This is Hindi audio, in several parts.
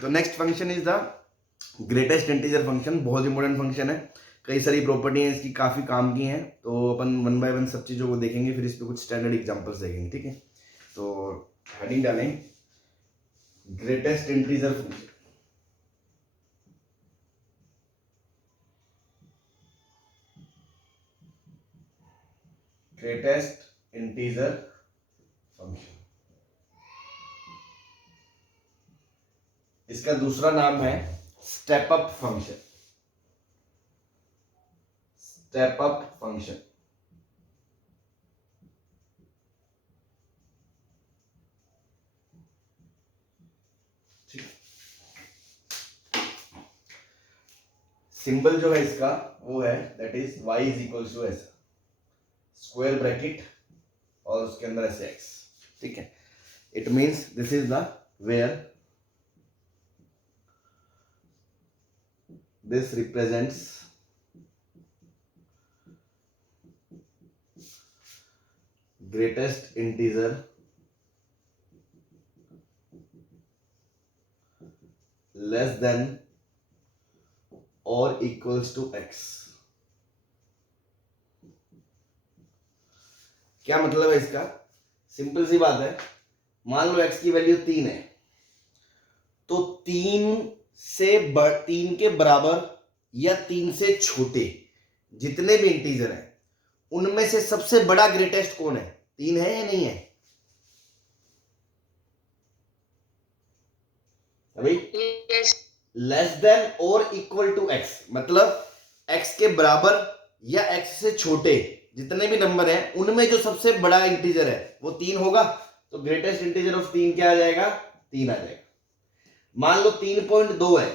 तो next function is the greatest integer function. बहुत इंपॉर्टेंट फंक्शन है, कई सारी प्रॉपर्टी हैं इसकी, काफी काम की हैं, तो अपन वन बाय वन सब चीजों को देखेंगे, फिर इस पे कुछ स्टैंडर्ड एग्जांपल्स देखेंगे, ठीक है। तो हेडिंग डालें greatest integer function. Greatest integer function, इसका दूसरा नाम है step up function. Step up function, ठीक। सिंबल जो है इसका वो है that is y is equal to ऐसा स्क्वायर ब्रैकेट और उसके अंदर ऐसे x, ठीक है। It means this is the where this represents greatest integer less than or equals to x। क्या मतलब है इसका? सिंपल सी बात है, मान लो x की वैल्यू 3 है, तो 3 के बराबर या 3 से छोटे जितने भी इंटीजर हैं उनमें से सबसे बड़ा ग्रेटेस्ट कौन है? 3 है या नहीं है? अभी लेस देन और इक्वल टू एक्स, मतलब x के बराबर या x से छोटे जितने भी नंबर हैं उनमें जो सबसे बड़ा इंटीजर है वो 3 होगा, तो ग्रेटेस्ट इंटीजर ऑफ 3 क्या आ जाएगा? 3 आ जाएगा। मान लो 3.2 है,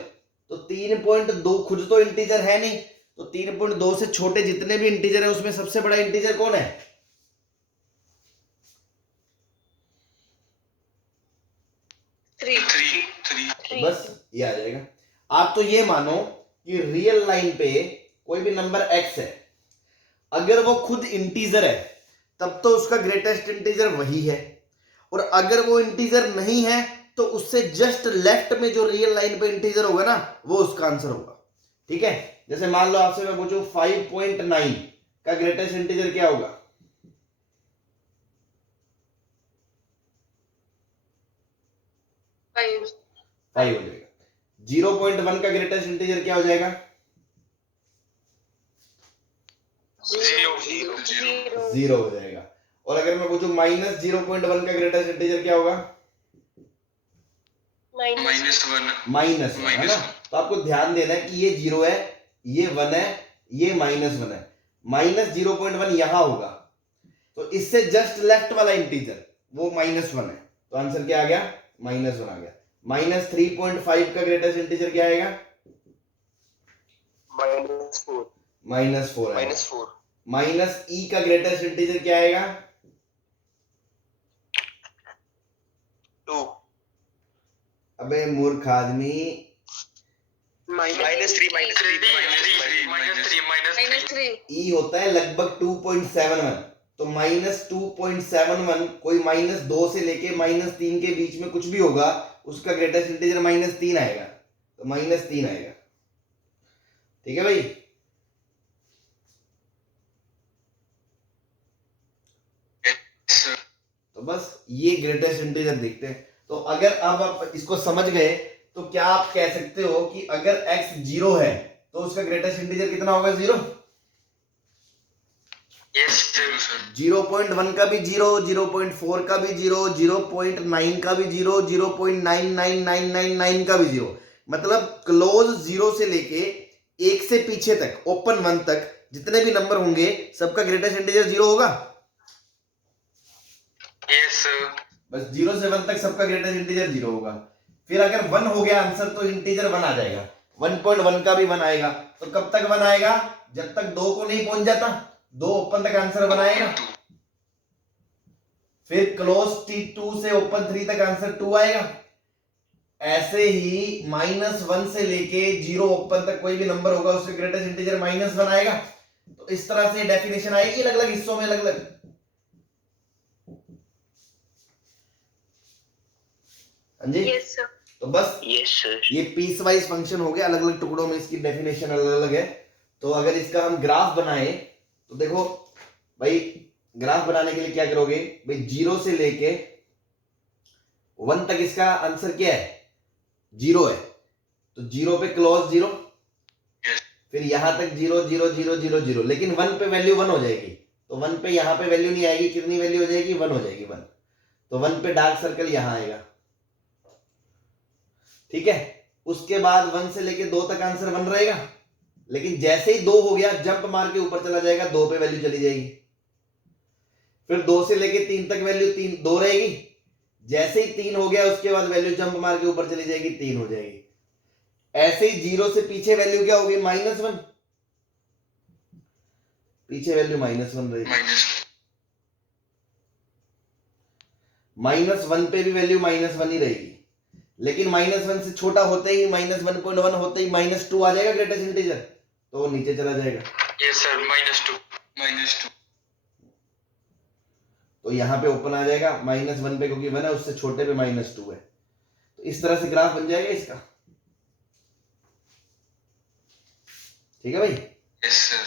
तो 3.2 खुद तो इंटीजर है नहीं, तो 3.2 से छोटे जितने भी इंटीजर है उसमें सबसे बड़ा इंटीजर कौन है? 3। बस ये आ जाएगा। आप तो ये मानो कि रियल लाइन पे कोई भी नंबर x है, अगर वो खुद इंटीजर है तब तो उसका ग्रेटेस्ट इंटीजर वही है, और अगर वो इंटीजर नहीं है तो उससे जस्ट लेफ्ट में जो रियल लाइन पे इंटीजर होगा ना वो उसका आंसर होगा, ठीक है। जैसे मान लो आपसे मैं पूछूं 5.9 का ग्रेटेस्ट इंटीजर क्या होगा? 5 हो जाएगा। 0.1 का ग्रेटेस्ट इंटीजर क्या हो जाएगा? 0 हो जाएगा। और अगर मैं पूछूं -0.1 का ग्रेटेस्ट इंटीजर क्या होगा? -1 है ना। तो आपको ध्यान देना है कि ये 0 है, ये 1 है, ये -1 है। -0.1 यहां होगा, तो इससे जस्ट लेफ्ट वाला इंटीजर वो -1 है, तो आंसर क्या आ गया? -1 आ गया। -3.5 का ग्रेटेस्ट इंटीजर क्या आएगा? -4 आएगा। -e का ग्रेटेस्ट इंटीजर क्या आएगा? 2। अबे मूर्ख आदमी, e होता है लगभग 2.71, तो -2.71 कोई -2 से लेके -3 के बीच में कुछ भी होगा, उसका ग्रेटेस्ट इंटीजर -3 आएगा, तो -3 आएगा, ठीक है भाई। तो बस ये ग्रेटेस्ट इंटीजर देखते हैं। तो अगर अब आप इसको समझ गए तो क्या आप कह सकते हो कि अगर x 0 है तो उसका ग्रेटेस्ट इंटीजर कितना होगा? 0। 0.1 का भी 0, 0.4 का भी 0, 0.9 का भी 0, 0.99999 का भी 0, मतलब क्लोज 0 से लेके 1 से पीछे तक, ओपन 1 तक जितने भी नंबर होंगे सबका ग्रेटेस्ट इंटीजर 0 होगा। बस 0 से 1 तक सबका ग्रेटेस्ट इंटीजर 0 होगा। फिर अगर 1 हो गया आंसर तो इंटीजर 1 आ जाएगा, 1.1 का भी 1 आएगा। तो कब तक 1 आएगा? जब तक 2 को नहीं पहुंच जाता, 2 ओपन तक आंसर 1 आएगा। फिर क्लोज T2 से ओपन 3 तक आंसर 2 आएगा। ऐसे ही -1 से लेके 0 ओपन तक कोई भी नंबर होगा उसका ग्रेटेस्ट इंटीजर -1 आएगा। तो इस तरह से डेफिनेशन आएगी अलग अलग हिस्सों में, अलग अलग। हाँ जी, yes, तो बस यस सर। ये पीस वाइज फंक्शन हो गया, अलग अलग टुकड़ों में इसकी डेफिनेशन अलग अलग है। तो अगर इसका हम ग्राफ बनाए तो देखो भाई, ग्राफ बनाने के लिए क्या करोगे भाई, 0 से लेके 1 तक इसका आंसर क्या है, 0 है। तो 0 पे क्लोज 0, फिर यहां तक 0 0 0 0 0, लेकिन 1 पे वैल्यू 1 हो जाएगी। तो 1 पे यहां पे वैल्यू नहीं आएगी, कितनी वैल्यू हो जाएगी, 1 हो जाएगी 1। तो 1 पे डार्क सर्कल यहां आएगा, ठीक है। उसके बाद 1 से लेके 2 तक आंसर 1 रहेगा, लेकिन जैसे ही 2 हो गया जंप मार के ऊपर चला जाएगा, 2 पे वैल्यू चली जाएगी। फिर 2 से लेके 3 तक वैल्यू 2 रहेगी, जैसे ही 3 हो गया उसके बाद वैल्यू जंप मार के ऊपर चली जाएगी, 3 हो जाएगी। ऐसे ही 0 से पीछे वैल्यू क्या होगी, -1, पीछे वैल्यू -1 रहेगी। -1 पे भी वैल्यू -1 ही रहेगी, लेकिन -1 से छोटा होते ही, -1.1 होते ही -2 आ जाएगा ग्रेटेस्ट इंटीजर, तो वो नीचे चला जाएगा। Yes sir, -2। तो यहां पे ओपन आ जाएगा, -1 पे क्योंकि 1 है, उससे छोटे पे -2 है। तो इस तरह से ग्राफ बन जाएगा इसका, ठीक है भाई। Yes sir.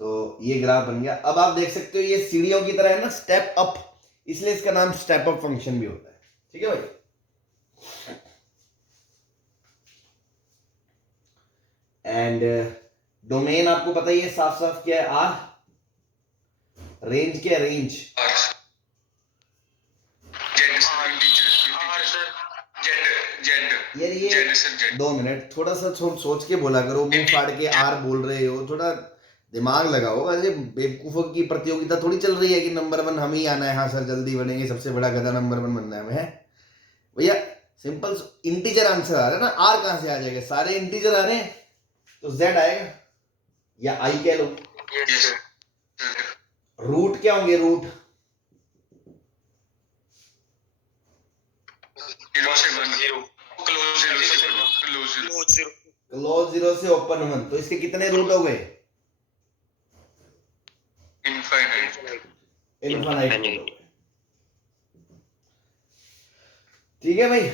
तो ये ग्राफ बन गया। अब आप देख सकते हो ये सीढ़ियों की तरह है ना, स्टेप अप, इसलिए इसका नाम स्टेप अप फंक्शन भी होता है, ठीक है भाई। एंड डोमेन आपको पता ही है साफ साफ क्या है, आर। रेंज क्या है, रेंज यार ये 2 मिनट थोड़ा सा सोच के बोला करो, मुंह फाड़ के आर बोल रहे हो, थोड़ा दिमाग लगाओ। अरे बेवकूफों की प्रतियोगिता थोड़ी चल रही है कि नंबर 1 हम ही आना है, हाँ सर जल्दी बनेंगे, सबसे बड़ा गधा नंबर 1 बनना है हमें। भैया सिंपल इंटीजर आंसर आ रहा है ना, आर कहां से आ जाएगा, सारे इंटीजर आ रहे हैं, तो जेड आएगा या आई कह लो। रूट क्या होंगे, रूट क्लोज 0 से ओपन 1, तो इसके कितने रूट हो गए, इनफाइनाइट रूट हो गए, ठीक है भाई।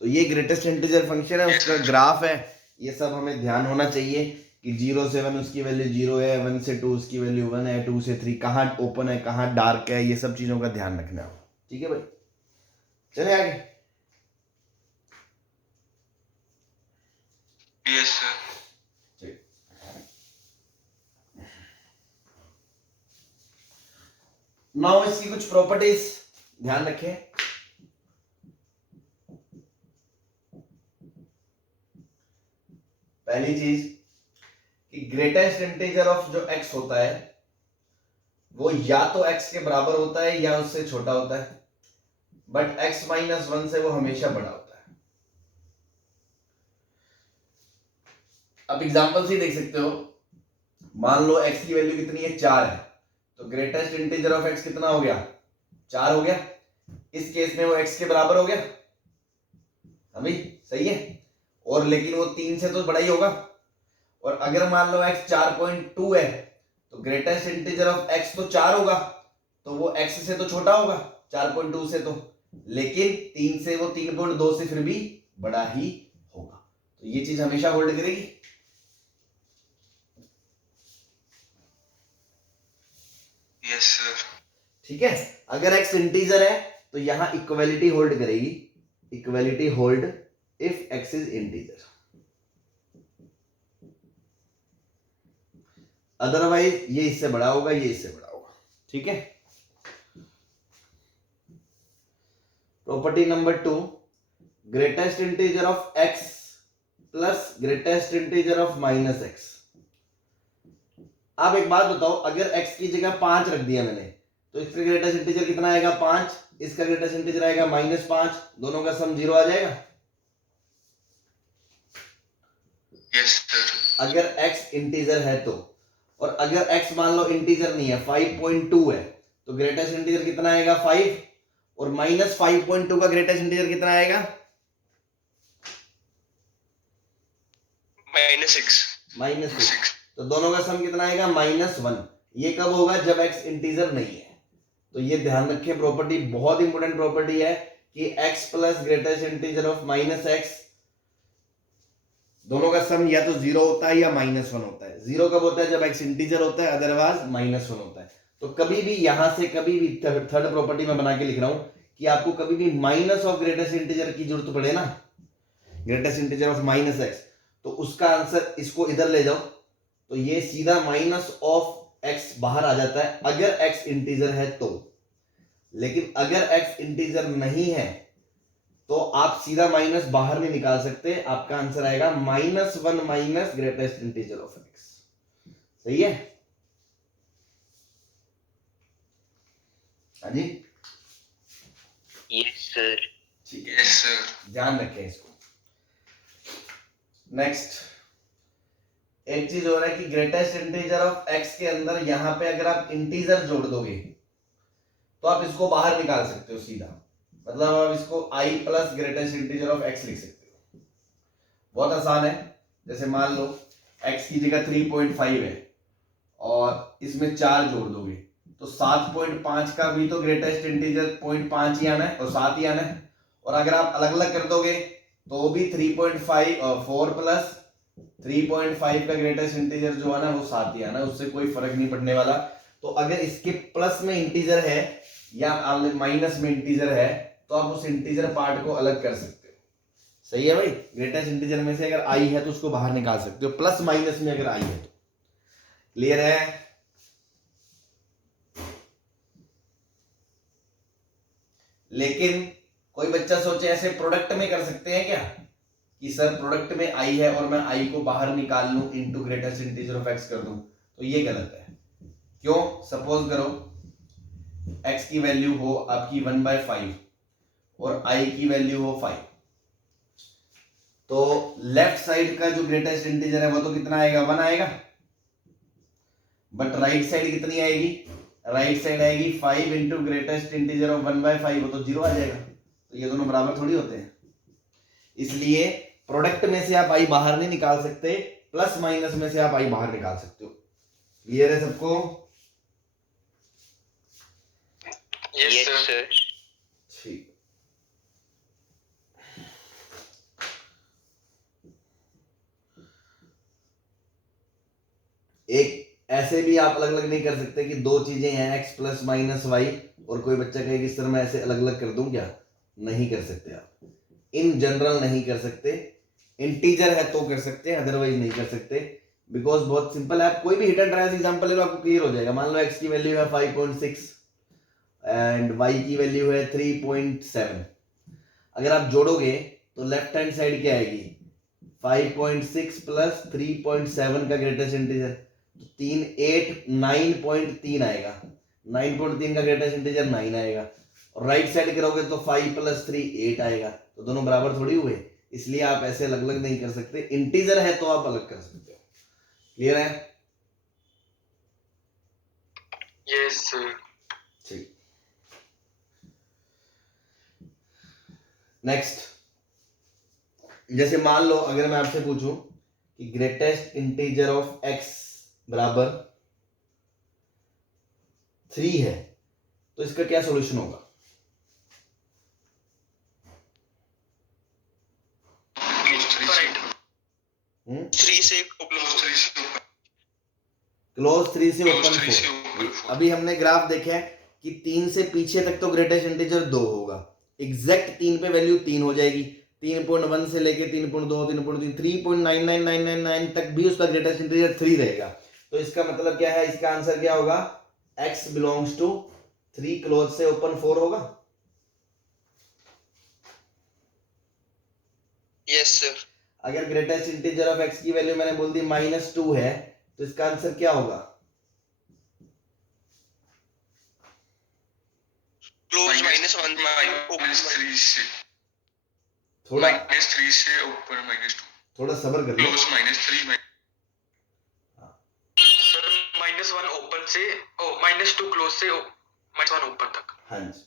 तो ये ग्रेटेस्ट इंटीजर फंक्शन है, उसका ग्राफ है, ये सब हमें ध्यान होना चाहिए कि 0 से 1 उसकी वैल्यू 0 है, 1 से 2 उसकी वैल्यू 1 है, 2 से 3 कहाँ ओपन है कहाँ डार्क है, ये सब चीजों का ध्यान रखना है, ठीक है भाई। चले आगे। Yes sir. नाउ इसकी कुछ प्रॉपर्टीज ध्यान रखें। पहली चीज कि ग्रेटेस्ट इंटीजर ऑफ जो x होता है वो या तो x के बराबर होता है या उससे छोटा होता है, बट x -1 से वो हमेशा बड़ा होता है। अब एग्जांपल से देख सकते हो, मान लो x की वैल्यू कितनी है, 4 है, तो ग्रेटेस्ट इंटीजर ऑफ x कितना हो गया, 4 हो गया। इस केस में वो x के बराबर हो गया, अभी सही है, और लेकिन वो 3 से तो बड़ा ही होगा। और अगर मान लो x 4.2 है, तो ग्रेटेस्ट इंटीजर ऑफ x तो 4 होगा, तो वो x से तो छोटा होगा 4.2 से, तो लेकिन 3 से वो 3.2 से फिर भी बड़ा ही होगा। तो ये चीज हमेशा होल्ड करेगी। Yes sir. ठीक है, अगर x इंटीजर है तो यहां इक्वलिटी होल्ड करेगी, equality hold if x is integer, otherwise ये इससे बड़ा होगा, ये इससे बड़ा होगा, ठीक है। Property number 2, greatest integer of x plus greatest integer of -x। अब एक बात बताओ, अगर x की जगह 5 रख दिया मैंने, तो इसका ग्रेटेस्ट इंटीजर कितना आएगा, 5, इसका ग्रेटेस्ट इंटीजर आएगा -5, दोनों का सम 0 आ जाएगा। Yes sir. अगर x इंटीजर है तो, और अगर x मान लो इंटीजर नहीं है, 5.2 है, तो ग्रेटेस्ट इंटीजर कितना आएगा, 5, और -5.2 का ग्रेटेस्ट इंटीजर कितना आएगा, -6। -6। तो दोनों का सम कितना आएगा, -1। ये कब होगा, जब x इंटीजर नहीं है, तो ये ध्यान रखें, प्रॉपर्टी बहुत इंपॉर्टेंट प्रॉपर्टी है कि x plus greatest integer of minus x, दोनों का सम या तो 0 होता है या -1 होता है। 0 कब होता है? जब x इंटीजर होता है, अदरवाइज -1 होता है। तो कभी भी यहां से कभी भी थर्ड प्रॉपर्टी में बना के लिख रहा हूं कि आपको कभी भी माइनस ऑफ ग्रेटेस्ट इंटीजर की जरूरत पड़े ना, greatest integer of minus x, तो उसका आंसर इसको इधर ले जाओ, तो ये सीधा माइनस ऑफ एक्स बाहर आ जाता है अगर x इंटीजर है तो। लेकिन अगर x इंटीजर नहीं है तो आप सीधा माइनस बाहर नहीं निकाल सकते, आपका आंसर आएगा -1 minus greatest integer of x। सही है? हाँ जी, यस सर। ठीक है, यस सर। ध्यान रखें इसको। नेक्स्ट एक चीज हो रहा है कि ग्रेटेस्ट इंटीजर ऑफ x के अंदर यहां पे अगर आप इंटीजर जोड़ दोगे तो आप इसको बाहर निकाल सकते हो सीधा, मतलब आप इसको i plus greatest integer of x लिख सकते हो। बहुत आसान है। जैसे मान लो x की जगह 3.5 है और इसमें 4 जोड़ दोगे तो 7.5 का भी तो ग्रेटेस्ट इंटीजर 0.5 ही आना है और 7 ही आना है। और अगर आप अलग अलग कर दोगे तो भी 3.5 और 4 प्लस 3.5 का ग्रेटेस्ट इंटीजर जो है ना वो 7 ही आना है, उससे कोई फर्क नहीं पड़ने वाला। तो अगर इसके प्लस में इंटीजर है या माइनस में इंटीजर है तो आप उस इंटीजर पार्ट को अलग कर सकते हो। सही है भाई? ग्रेटेस्ट इंटीजर में से अगर आई है तो उसको बाहर निकाल सकते हो, प्लस माइनस में अगर आई है तो। क्लियर है? लेकिन कोई बच्चा सोचे ऐसे प्रोडक्ट में कर सकते हैं क्या कि सर प्रोडक्ट में आई है और मैं आई को बाहर निकाल लूं into greatest integer of x कर दूं, तो ये गलत है। क्यों? सपोज करो x की वैल्यू हो आपकी 1/5 और i की वैल्यू हो 5, तो लेफ्ट साइड का जो ग्रेटेस्ट इंटीजर है वो तो कितना आएगा? 1 आएगा। बट राइट साइड कितनी आएगी? राइट साइड आएगी 5 इंटू ग्रेटेस्ट इंटीजर ऑफ 1/5, वो तो 0 आ जाएगा। तो ये दोनों बराबर थोड़ी होते हैं, इसलिए प्रोडक्ट में से आप i बाहर नहीं निकाल सकते, प्लस माइनस में से आप i बाहर निकाल सकते हो। क्लियर है सबको? Yes sir. ठीक। एक ऐसे भी आप अलग अलग नहीं कर सकते कि दो चीजें हैं x प्लस माइनस वाई और कोई बच्चा कहे कि सर मैं ऐसे अलग अलग कर दूं क्या? नहीं कर सकते आप, इन जनरल नहीं कर सकते। इंटीजर है तो कर सकते हैं, अदरवाइज नहीं कर सकते। बिकॉज बहुत सिंपल है, आप कोई भी हिट एंड ट्रायल एग्जांपल ले लो आपको क्लियर हो जाएगा। मान लो x की वैल्यू है 5.6 एंड y की वैल्यू है 3.7। अगर आप जोड़ोगे तो लेफ्ट हैंड साइड क्या आएगी? 5.6 प्लस 3.7 का ग्रेटेस्ट इंटीजर, तो 9.3 आएगा। 9.3 का ग्रेटेस्ट इंटीजर 9 आएगा। और राइट साइड करोगे तो 5 प्लस 3 8 आएगा। तो दोनों बराबर थोड़ी हुए, इसलिए आप ऐसे अलग अलग नहीं कर सकते। इंटीजर है तो आप अलग कर सकते हो। क्लियर है? Yes sir. ठीक। नेक्स्ट, जैसे मान लो अगर मैं आपसे पूछूं कि ग्रेटेस्ट इंटीजर ऑफ x बराबर 3 है तो इसका क्या सॉल्यूशन होगा? क्लोज 3 से ओपन 4। अभी हमने ग्राफ देखा कि 3 से पीछे तक तो ग्रेटेस्ट इंटीजर 2 होगा, एग्जैक्ट 3 पे वैल्यू 3 हो जाएगी। 3.1 से लेके 3.2 3.3 3.99999 तक भी उसका ग्रेटेस्ट इंटीजर 3 रहेगा। तो इसका मतलब क्या है? इसका आंसर क्या होगा? x बिलोंग्स टू 3 क्लोज से ओपन 4 होगा। Yes sir. अगर ग्रेटेस्ट इंटीजर ऑफ x की वैल्यू मैंने बोल दी -2 है तो इसका आंसर क्या होगा? क्लोज -1 -3 से थोड़ा -3 से ऊपर -2, थोड़ा सब्र कर लो। क्लोज -3 सर -1 ओपन से -2 क्लोज से -1 ओपन तक। हाँ जी,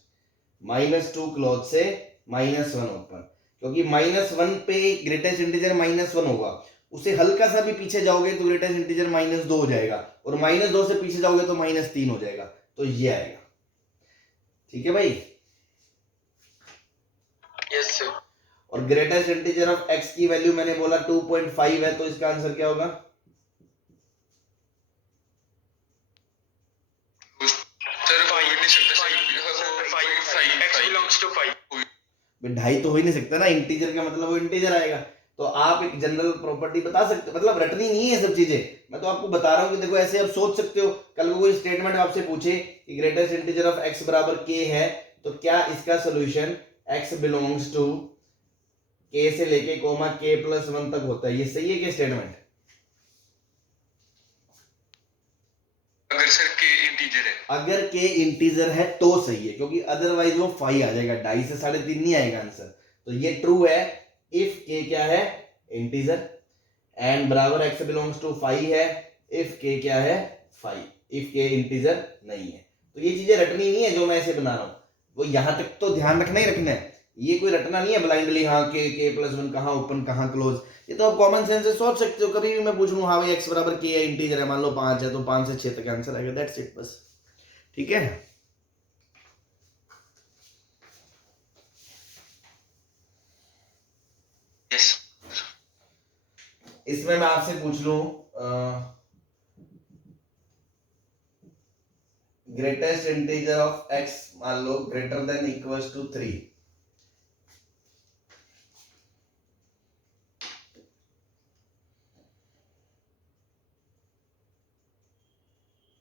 -2 क्लोज से -1 ओपन, क्योंकि -1 पे ग्रेटेस्ट इंटीजर -1 होगा। उसे हल्का सा भी पीछे जाओगे तो ग्रेटेस्ट इंटीजर -2 हो जाएगा, और -2 से पीछे जाओगे तो -3 हो जाएगा। तो ये आएगा। ठीक है भाई। Yes sir. और ग्रेटेस्ट इंटीजर ऑफ x की वैल्यू मैंने बोला 2.5 है, तो इसका आंसर क्या होगा? सर हो ही नहीं सकता सर, X belongs to 5. भाई ढाई तो हो ही नहीं सकता ना, इंटीजर का मतलब वो इंटीजर आएगा। तो आप एक जनरल प्रॉपर्टी बता सकते हो, मतलब रटनी नहीं है सब चीजें, मैं तो आपको बता रहा हूँ कि देखो ऐसे आप सोच सकते हो। कल को कोई स्टेटमेंट आपसे पूछे कि ग्रेटेस्ट इंटीजर ऑफ x बराबर k है, तो क्या इसका solution x belongs to k से लेके कोमा k प्लस 1 तक होता है? ये सही है क्या स्टेटमेंट? अगर सर के इंटीजर है, अगर k इंटीजर है तो सही है, क्योंकि अदरवाइज वो 5 आ जाएगा, 2.5 से 3.5 नहीं आएगा आंसर। तो ये ट्रू है इफ k क्या है? इंटीजर। एंड बराबर x बिलोंग्स टू 5 है इफ k क्या है? 5। इफ k इंटीजर नहीं है। तो ये चीजें रटनी नहीं है जो मैं ऐसे बना रहा हूं, वो यहां तक तो ध्यान रखना ही रखना है। ये कोई रटना नहीं है ब्लाइंडली, हाँ k प्लस 1 कहाँ ओपन कहाँ क्लोज। ये तो आप कॉमन सेंस से सोच सकते हो। कभी भी मैं पूछ लूं हाँ भाई x बराबर k है, इंटीजर है, मान लो 5 है, तो 5 से 6 तक आंसर आएगा, दैट्स इट बस। ठीक है। यस इसमें मैं आपसे पूछ लूं ग्रेटेस्ट इंटीजर ऑफ x मान लो greater than equals to 3,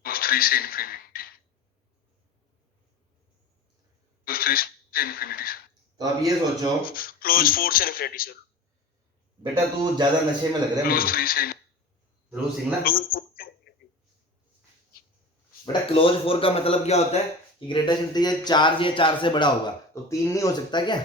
close 3 से इंफिनिटी, क्लोज 3 से इंफिनिटी सर। तो अब ये सोचो क्लोज 4 से इन्फिनिटी सर। बेटा तू ज्यादा नशे में लग रहा है क्लोज मुझे। 3 से ध्रुव सिंह, बेटा क्लोज 4 का मतलब क्या होता है कि ग्रेटेस्ट इंटीजर 4 या 4 से बड़ा होगा, तो 3 नहीं हो सकता क्या?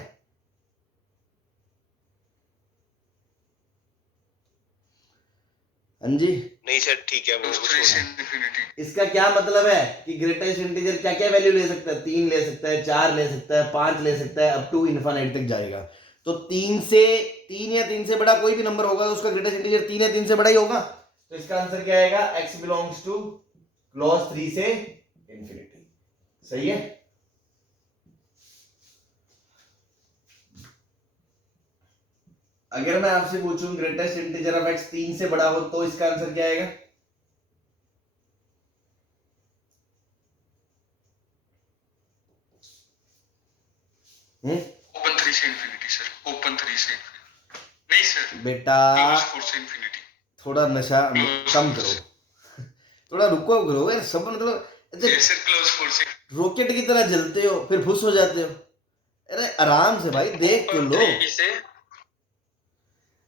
हाँ जी, नहीं सर ठीक है, वो क्लोज 3 से इंफिनिटी। इसका क्या मतलब है कि ग्रेटेस्ट इंटीजर क्या क्या वैल्यू ले सकता है? 3 ले सकता है, 4 ले सकता है, 5 ले सकता है, अप टू इनफाइनाइट तक जाएगा। तो 3 या 3 से बड़ा कोई भी नंबर होगा तो उसका ग्रेटेस्ट इंटीजर 3 या 3 से बड़ा ही होगा। तो इसका आंसर क्या आएगा? x बिलोंग्स टू क्लोज 3 से इंफिनिटी। सही है। अगर मैं आपसे पूछूं ग्रेटेस्ट इंटीजर ऑफ x 3 से बड़ा हो तो इसका आंसर क्या आएगा? ओपन 3 से इंफिनिटी सर, ओपन 3 से इंफिनिटी नहीं सर, बेटा क्लोज 4 से इंफिनिटी। थोड़ा नशा कम करो, थोड़ा रुको करो यार, सब मतलब यस सर, क्लोज 4 से रॉकेट की तरह जलते हो फिर फुस हो जाते हो। अरे आराम से भाई, देख तो लो Open 3 से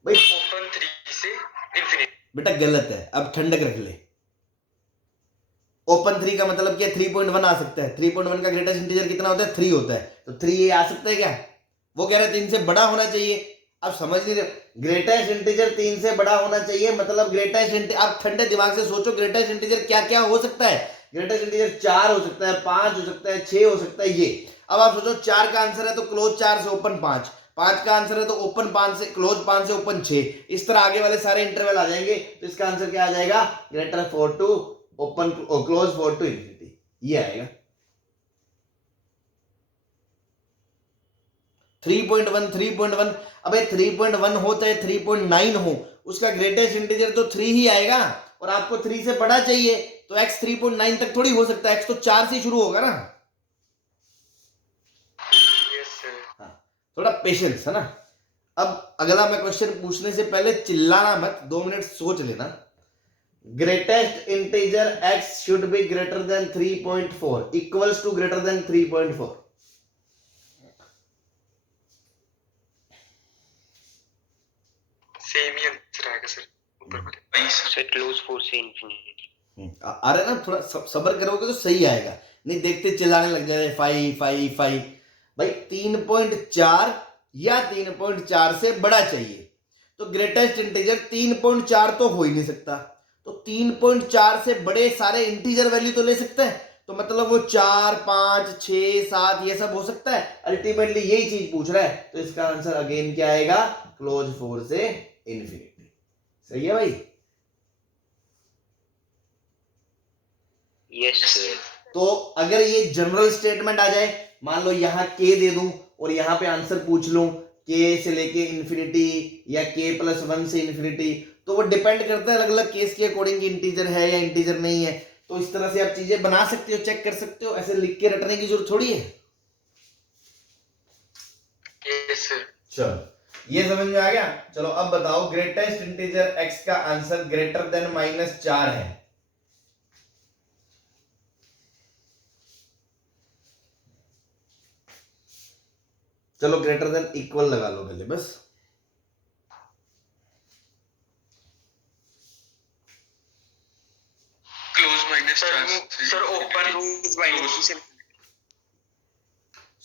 भाई। open 3 से infinity. बेटा गलत है, अब ठंडक रख ले। ओपन 3 का मतलब क्या? 3.1 आ सकता है। 3.1 का ग्रेटेस्ट इंटीजर कितना होता है? 3 होता है। तो 3 ये आ सकता है क्या? वो कह रहे हैं 3 से बड़ा होना चाहिए। अब समझ नहीं रहे, ग्रेटेस्ट इंटीजर 3 से बड़ा होना चाहिए मतलब ग्रेटेस्ट इंटीजर, आप ठंडे दिमाग से सोचो ग्रेटेस्ट इंटीजर क्या क्या हो सकता है। ग्रेटेस्ट इंटीजर 4 हो सकता है, 5 हो सकता है, 6 हो सकता है। ये अब आप सोचो 4 का आंसर है तो क्लोज 4 से ओपन 5, 5 का आंसर है तो ओपन 5 से क्लोज 5 से ओपन 6, इस तरह आगे वाले सारे इंटरवल आ जाएंगे। तो इसका आंसर क्या आ जाएगा? Greater 4 to open close 4 to infinity, ये आएगा। 3.1 अबे 3.1 हो चाहे 3.9 हो, उसका ग्रेटेस्ट इंटीजर तो 3 ही आएगा और आपको 3 से बड़ा चाहिए, तो x 3.9 तक थोड़ी हो सकता है, x तो 4 से शुरू होगा ना। Yes sir. हाँ, थोड़ा पेशेंस है ना। अब अगला मैं क्वेश्चन पूछने से पहले चिल्लाना मत, 2 मिनट सोच लेना। Greatest integer x should be greater than 3.4 equals to greater than 3.4। Same ही आंसर आएगा सर, ऊपर वाले. सर क्लोज 4 से इन्फिनिटी। अरे ना थोड़ा सब्र करोगे तो सही आएगा, नहीं देखते चिल्लाने लग जाए 5 भाई 3.4 या 3.4 से बड़ा चाहिए, तो ग्रेटेस्ट इंटीजर 3.4 तो हो ही नहीं सकता। तो 3.4 से बड़े सारे इंटीजर वैल्यू तो ले सकता है, तो मतलब वो 4, 5, 6, 7 ये सब हो सकता है। अल्टीमेटली यही चीज पूछ रहा है, तो इसका आंसर अगेन क्या आएगा? क्लोज 4 से इंफिनिटी। सही है भाई। Yes sir. तो अगर ये जनरल स्टेटमेंट आ जाए मान लो यहाँ k दे दूं और यहाँ पे आंसर पूछ लूं k से लेके इंफिनिटी या k+1 से इंफिनिटी, तो वो डिपेंड करता है अलग अलग केस के अकॉर्डिंग इंटीजर है या इंटीजर नहीं है। तो इस तरह से आप चीजें बना सकते हो, चेक कर सकते हो, ऐसे लिख के रटने की जरूरत थोड़ी है। Yes sir. चलो ये समझ में आ गया। चलो अब बताओ ग्रेटेस्ट इंटीजर x का आंसर ग्रेटर देन -4 है। चलो ग्रेटर देन इक्वल लगा लो पहले बस। क्लोज माइनस सर 4 से सर ओपन क्लोज माइनस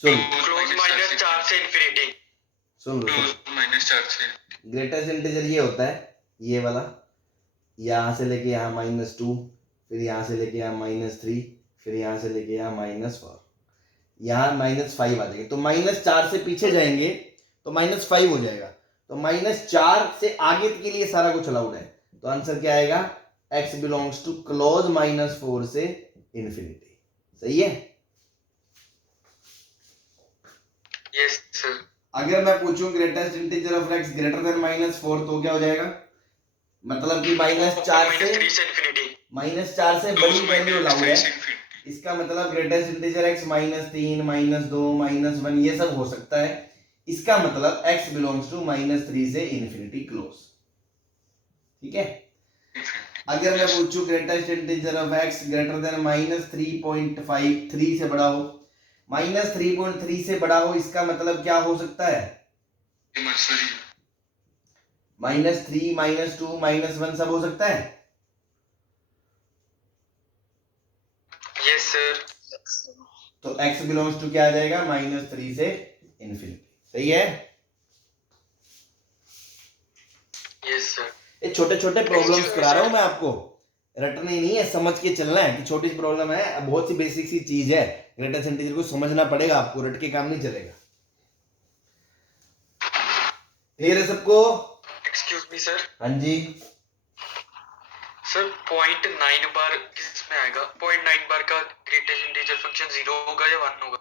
सुन क्लोज -4 से इंफिनिटी। सुन लो क्लोज -4 से ग्रेटेस्ट इंटीजर ये होता है, ये वाला, यहां से लेके यहाँ -2, फिर यहां से लेके यहाँ -3, फिर यहां से लेके यहाँ -4, यहाँ -5 आ जाएगा। तो -4 से पीछे जाएंगे तो -5 हो जाएगा। तो -4 से आगे के लिए सारा कुछ अलाउड है। तो आंसर क्या आएगा, x बिलोंग्स टू क्लोज -4 से इंफिनिटी। सही है। Yes sir. अगर मैं पूछूं greatest integer of x greater than -4 तो क्या हो जाएगा, मतलब कि -4 से -3 से इंफिनिटी। -4 से बड़ी वैल्यू अलाउड है। इंफिनिटी। इसका मतलब ग्रेटेस्ट इंटीजर x -3 -2 -1 ये सब हो सकता है। इसका मतलब x बिलोंग्स टू -3 से इंफिनिटी क्लोज। ठीक है। अगर मैं पूछूं greatest integer of x greater than -3.5 3 से बड़ा हो, -3.3 से बड़ा हो, इसका मतलब क्या हो सकता है, इमर्सरी -3 -2 -1 सब हो सकता है। Yes sir. तो x बिलोंग्स टू क्या आ जाएगा, -3 से इंफिनिटी। सही है। Yes sir. ये छोटे छोटे प्रॉब्लम्स करा रहा हूं मैं आपको, रटने नहीं है, समझ के चलना है कि छोटी सी प्रॉब्लम है, बहुत सी बेसिक सी चीज है। ग्रेटेस्ट इंटीजर को समझना पड़ेगा आपको, रट के काम नहीं चलेगा। क्लियर है सबको। Excuse me sir. हाँ जी। सर 0.9 बार किस में आएगा? 0.9 बार का ग्रेटेस्ट इंटीजर फंक्शन 0 होगा या 1 होगा?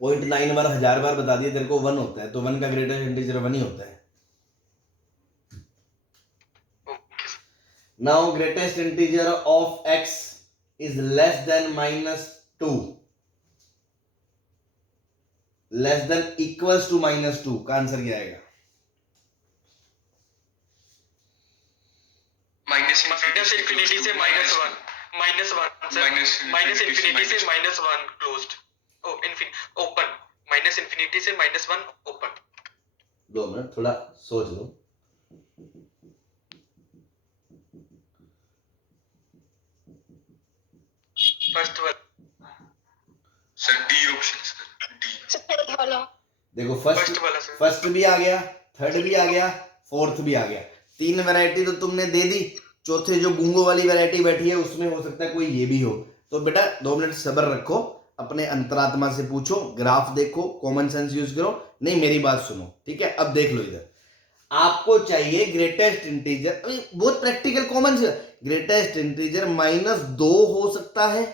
0.9 बार 1000 बार बता दिया तेरे को 1 होता है, तो 1 का ग्रेटेस्ट इंटीजर 1 ही होता है। Okay sir. Now greatest integer of x is less than -2, less than equals to -2 का आंसर क्या आएगा। माइनस -इंफिनिटी से -1 सर। -इंफिनिटी से -1 क्लोज्ड। ओ ओपन। -इंफिनिटी से -1 ओपन। 2 मिनट थोड़ा सोच लो। First one. Sir D option sir D. देखो फर्स्ट वाला सर। फर्स्ट भी आ गया, थर्ड भी आ गया, फोर्थ भी आ गया। 3 वैरायटी तो तुमने दे दी, चौथे जो गुंगो वाली वैरायटी बैठी है उसमें हो सकता है कोई ये भी हो। तो बेटा 2 मिनट सब्र रखो, अपने अंतरात्मा से पूछो, ग्राफ देखो, कॉमन सेंस यूज करो। नहीं मेरी बात सुनो, ठीक है। अब देख लो इधर, आपको चाहिए ग्रेटेस्ट इंटीजर, बहुत प्रैक्टिकल कॉमन से, ग्रेटेस्ट इंटीजर -2 हो सकता है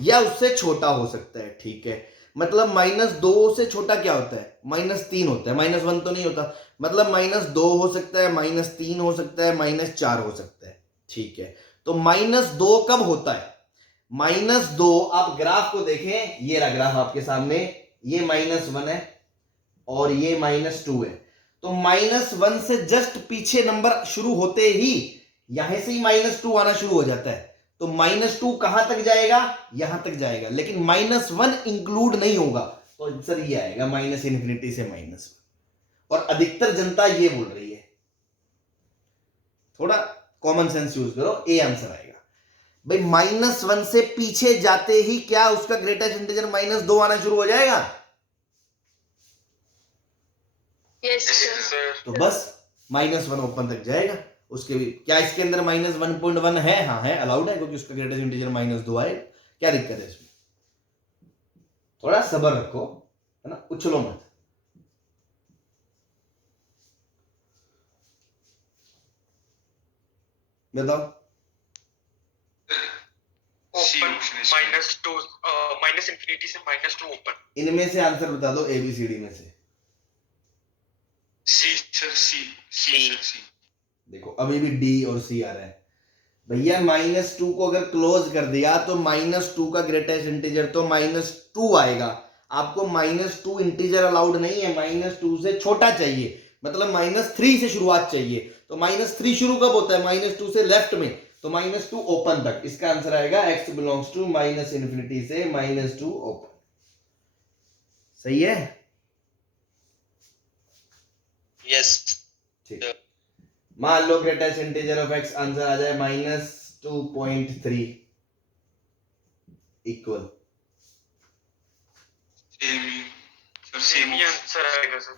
या उससे छोटा हो सकता है। ठीक है, मतलब -2 से छोटा क्या होता है, -3 होता है, -1 तो नहीं होता। मतलब -2 हो सकता है, -3 हो सकता है, -4 हो सकता है। ठीक है, तो -2 कब होता है, -2 आप ग्राफ को देखें, ये रहा ग्राफ आपके सामने, ये -1 है और ये -2 है। तो -1 से जस्ट पीछे नंबर शुरू होते ही यहां से ही -2 आना शुरू हो जाता है। तो -2 कहां तक जाएगा, यहां तक जाएगा, लेकिन -1 इंक्लूड नहीं होगा। तो आंसर ये आएगा -इंफिनिटी से -1। और अधिकतर जनता ये बोल रही है, थोड़ा कॉमन सेंस यूज करो, ए आंसर आएगा। भाई -1 से पीछे जाते ही क्या उसका ग्रेटेस्ट इंटीजर -2 आना शुरू हो जाएगा। Yes sir. तो बस -1 ओपन तक जाएगा। उसके भी क्या इसके अंदर -1.1 है, हाँ है, अलाउड है, क्योंकि उसका ग्रेटेस्ट इंटीजर -2 आए। क्या दिक्कत है इसमें, थोड़ा सब्र रखो, है ना, उछलो मत। बताओ। C open option is -2 minus infinity से -2 ओपन। इनमें से आंसर बता दो ABCD में से। सी सर, सी सर, सी। देखो अभी भी D और C आ रहा है भैया। -2 को अगर क्लोज कर दिया तो -2 का ग्रेटेस्ट इंटीजर तो -2 आएगा। आपको -2 इंटीजर अलाउड नहीं है, -2 से छोटा चाहिए, मतलब -3 से शुरुआत चाहिए। तो -3 शुरू कब होता है? -2 से लेफ्ट में, तो -2 ओपन तक। इसका आंसर आएगा x बिलोंग्स टू -∞ से -2 ओपन। सही है? यस। ठीक। मान लो greatest integer of x answer आ जाए -2.3 इक्वल, सेम ही सर, सेम सेम ही आंसर आएगा सर।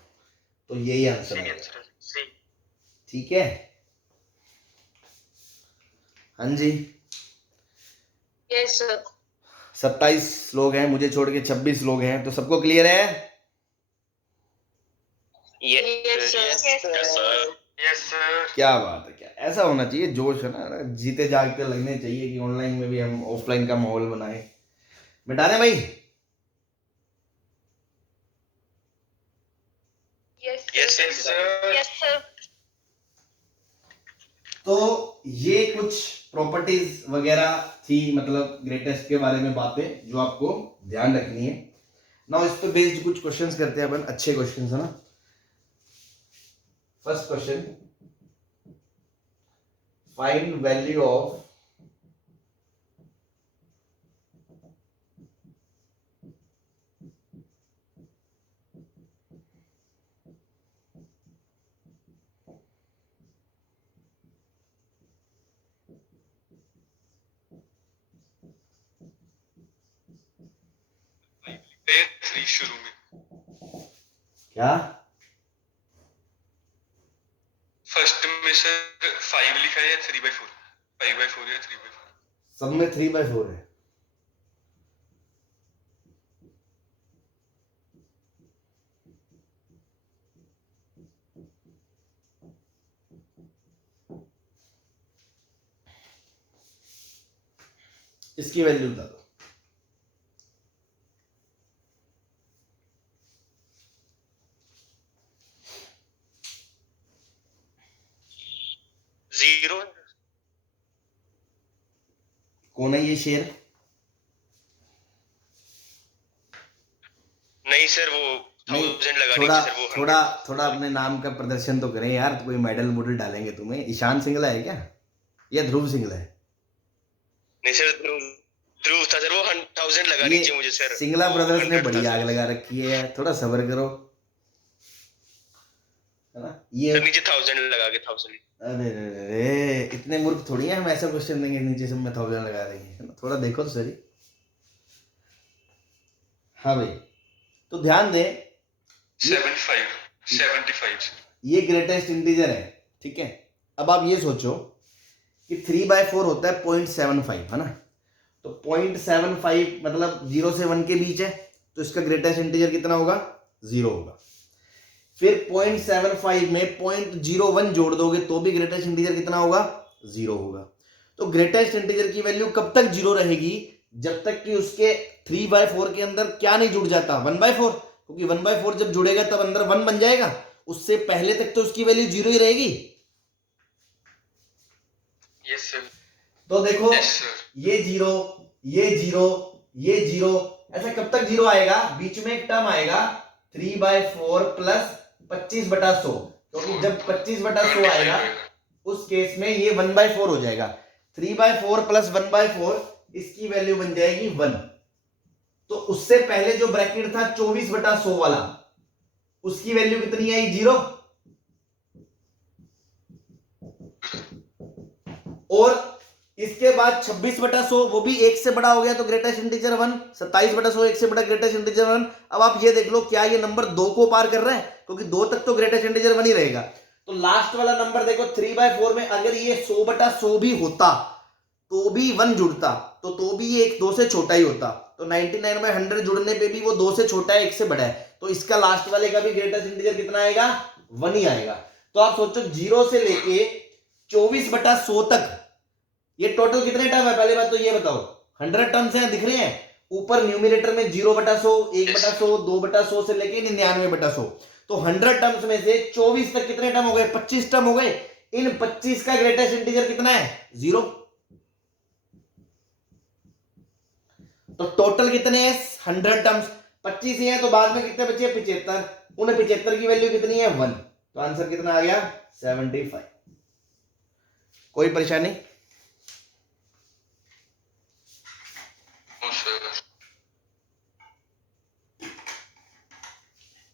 तो यही आंसर सही आएगा। आंसर है, सही। ठीक है? हाँ जी। Yes sir. 27 लोग हैं, मुझे छोड़ के 26 लोग हैं, तो सबको क्लियर है? Yes sir. Yes sir. क्या बात है, क्या ऐसा होना चाहिए, जोश है ना, जीते जागते लगने चाहिए कि ऑनलाइन में भी हम ऑफलाइन का माहौल बनाए। मिटा दें भाई? Yes sir. Yes sir. तो ये कुछ प्रॉपर्टीज वगैरह थी, मतलब ग्रेटेस्ट के बारे में बातें जो आपको ध्यान रखनी है ना। इस पे बेस्ड कुछ क्वेश्चंस करते हैं अपन, अच्छे क्वेश्चंस है ना। First question, find value of है 3 शुरू में। क्या? फर्स्ट में सर 5 लिखा है या 3/4? 5/4 या 3/4? सब में 3/4 है। इसकी वैल्यू बता दो। जीरो। कौन है ये शेर? नहीं सर, वो नहीं, 1000 लगा थोड़ा सर, वो थोड़ा थोड़ा अपने नाम का प्रदर्शन तो करें यार, तो कोई मेडल मुडल डालेंगे तुम्हें। ईशान सिंगला है क्या, या ध्रुव सिंगला है? नहीं सर, ध्रुव था सर, वो 1000 लगा ये नीचे मुझे सर। सिंगला ब्रदर्स ने 100 बड़ी था आग सर। लगा रखी है, थोड़ा सब्र करो, है ना। ये सर नीचे 1000 लगा के 1000। अरे रे, इतने मूर्ख थोड़ी है हम, ऐसा क्वेश्चन देंगे नीचे सब में 1000 लगा देंगे, है ना। थोड़ा देखो तो सही। हाँ भाई, तो ध्यान दें, 75 ये ग्रेटेस्ट इंटीजर है, ठीक है। अब आप ये सोचो कि 3/4 होता है 0.75, है ना। तो 0.75 मतलब 0 से 1 के बीच है, तो इसका ग्रेटेस्ट इंटीजर कितना होगा? 0 होगा। फिर 0.75 में 0.01 जोड़ दोगे तो भी ग्रेटेस्ट इंटीजर कितना होगा? 0 होगा। तो ग्रेटेस्ट इंटीजर की वैल्यू कब तक 0 रहेगी? जब तक कि उसके 3/4 के अंदर क्या नहीं जुड़ जाता? 1/4, क्योंकि 1/4 जब जुड़ेगा तब अंदर 1 बन जाएगा। उससे पहले तक तो उसकी वैल्यू 0 ही रहेगी। Yes sir. तो देखो, यस सर। ये 0, ये 0, ये 0, ऐसा कब तक 0 आएगा? बीच में एक टर्म आएगा 3/4 प्लस 25/100, क्योंकि जब 25/100 आएगा उस केस में ये 1/4 हो जाएगा। 3/4 प्लस 1/4, इसकी वैल्यू बन जाएगी 1। तो उससे पहले जो ब्रैकेट था 24/100 वाला, उसकी वैल्यू कितनी आई? 0। और इसके बाद 26/100, वो भी 1 से बड़ा हो गया तो ग्रेटेस्ट इंटीजर 1। 27/100 1 से बड़ा, ग्रेटेस्ट इंटीजर 1। अब आप ये देख लो, क्या ये नंबर 2 को पार कर रहा है? क्योंकि 2 तक तो ग्रेटेस्ट इंटीजर 1 ही रहेगा। तो लास्ट वाला नंबर देखो 3/4 में अगर ये 100/100 भी होता तो भी 1 जुड़ता, तो भी ये 2 से छोटा ही होता। तो 99 में 100 जुड़ने पे भी वो 2 से छोटा है, 1 से बड़ा है। तो इसका लास्ट वाले का भी ग्रेटेस्ट इंटीजर कितना आएगा? 1 ही आएगा। तो आप सोचो 0 से लेके 24/100 तक ये टोटल कितने टर्म है? पहले बात तो ये बताओ, 100 टर्म्स हैं, दिख रहे हैं ऊपर न्यूमिनेटर में 0/100, 1/100, 2/100 से लेके 99/100। तो 100 टर्म्स में से 24 तक कितने टर्म हो गए? 25 टर्म हो गए। इन 25 का ग्रेटेस्ट इंटीजर कितना है? 0। तो टोटल कितने हैं? 100 टर्म्स। 25 ही है तो बाद में कितने बचे? 75। उन 75 की वैल्यू कितनी है? 1। तो आंसर कितना आ गया? 75। कोई परेशानी? No sir.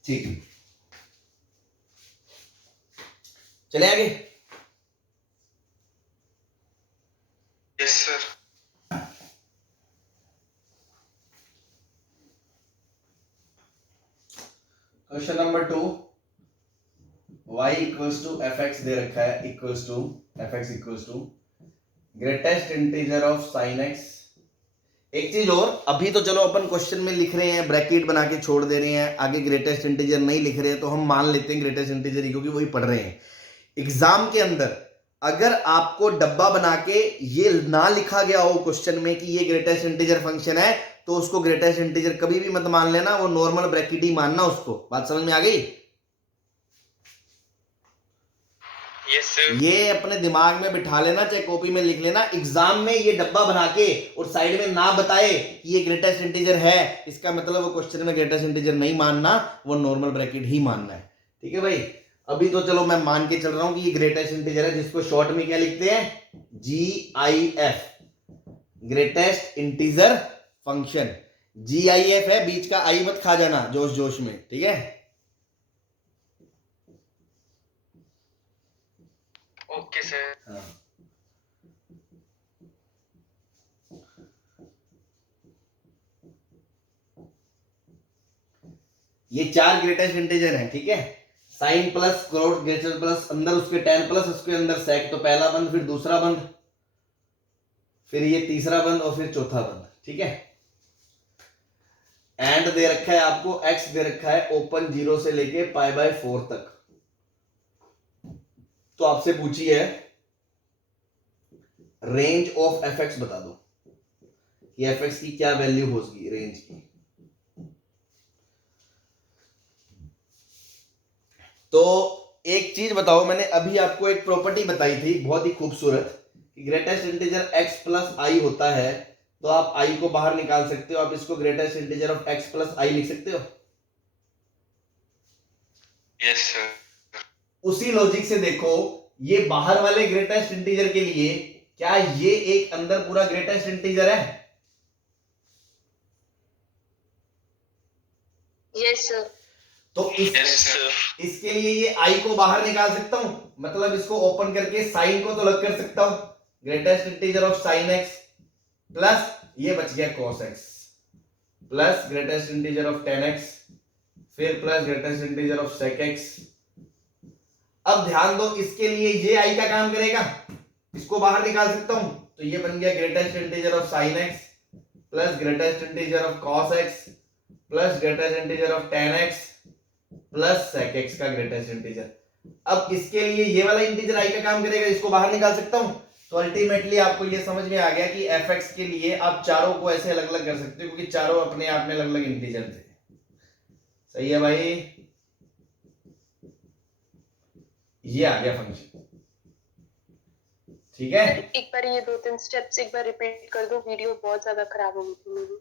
ठीक, चले आगे। Yes sir. Question number 2, y equals to f x दे रखा है, equals to f x equals to greatest integer of sine x. एक चीज और, अभी तो चलो अपन क्वेश्चन में लिख रहे हैं, ब्रैकेट बना के छोड़ दे रहे हैं, आगे ग्रेटेस्ट इंटीजर नहीं लिख रहे हैं, तो हम मान लेते हैं ग्रेटेस्ट इंटीजर ही, क्योंकि वही पढ़ रहे हैं। एग्जाम के अंदर अगर आपको डब्बा बना के ये ना लिखा गया हो क्वेश्चन में कि ये ग्रेटेस्ट इंटीजर फंक्शन है, तो उसको ग्रेटेस्ट इंटीजर कभी भी मत मान लेना, वो नॉर्मल ब्रैकेट ही मानना उसको। बात समझ में आ गई? Yes sir. ये अपने दिमाग में बिठा लेना, चाहे कॉपी में लिख लेना। एग्जाम में ये डब्बा बना के और साइड में ना बताए कि ये ग्रेटेस्ट इंटीजर है, इसका मतलब वो क्वेश्चन में ग्रेटेस्ट इंटीजर नहीं मानना, वो नॉर्मल ब्रैकेट ही मानना है। ठीक है भाई? अभी तो चलो मैं मान के चल रहा हूं कि ये ग्रेटेस्ट इंटीजर है, जिसको शॉर्ट में क्या लिखते हैं? GIF, greatest integer function. GIF है, बीच का आई मत खा जाना जोश जोश में, ठीक है? Okay sir. हाँ। ये 4 ग्रेटेस्ट इंटीजर हैं, ठीक है? Sine plus cot greatest plus अंदर उसके tan प्लस उसके अंदर सेक, तो पहला बंद, फिर दूसरा बंद, फिर ये तीसरा बंद और फिर चौथा बंद, ठीक है? एंड दे रखा है आपको, x दे रखा है ओपन 0 से लेके π/4 तक। तो आपसे पूछी है रेंज ऑफ एफ एक्स बता दो कि एफ एक्स की क्या वैल्यू होगी रेंज की। तो एक चीज बताओ, मैंने अभी आपको एक प्रॉपर्टी बताई थी बहुत ही खूबसूरत कि ग्रेटेस्ट इंटीजर x प्लस आई होता है, तो आप i को बाहर निकाल सकते हो, आप इसको greatest integer of x plus I लिख सकते हो। Yes sir. उसी लॉजिक से देखो, ये बाहर वाले ग्रेटेस्ट इंटीजर के लिए क्या ये एक अंदर पूरा ग्रेटेस्ट इंटीजर है? Yes sir. तो यस सर। इसके लिए ये i को बाहर निकाल सकता हूं, मतलब इसको ओपन करके साइन को तो अलग कर सकता हूं, greatest integer of sign x plus ये बच गया cos x plus greatest integer of tan x, फिर plus greatest integer of sec x। अब ध्यान दो, इसके लिए ये i का काम करेगा, इसको बाहर निकाल सकता हूं, तो ये बन गया greatest integer of sign x plus greatest integer of cos x plus greatest integer of tan x plus sec x का ग्रेटेस्ट इंटीजर। अब इसके लिए ये वाला इंटीजर i का काम करेगा, इसको बाहर निकाल सकता हूं। तो अल्टीमेटली आपको ये समझ में आ गया कि fx के लिए आप चारों को ऐसे अलग अलग कर सकते हो, क्योंकि चारों अपने आप में अलग अलग इंटीजर थे। सही है भाई? ये आ गया फंक्शन, ठीक है? एक बार ये 2-3 स्टेप्स एक बार रिपीट कर दो, वीडियो बहुत ज्यादा खराब हो गई थी मेरी।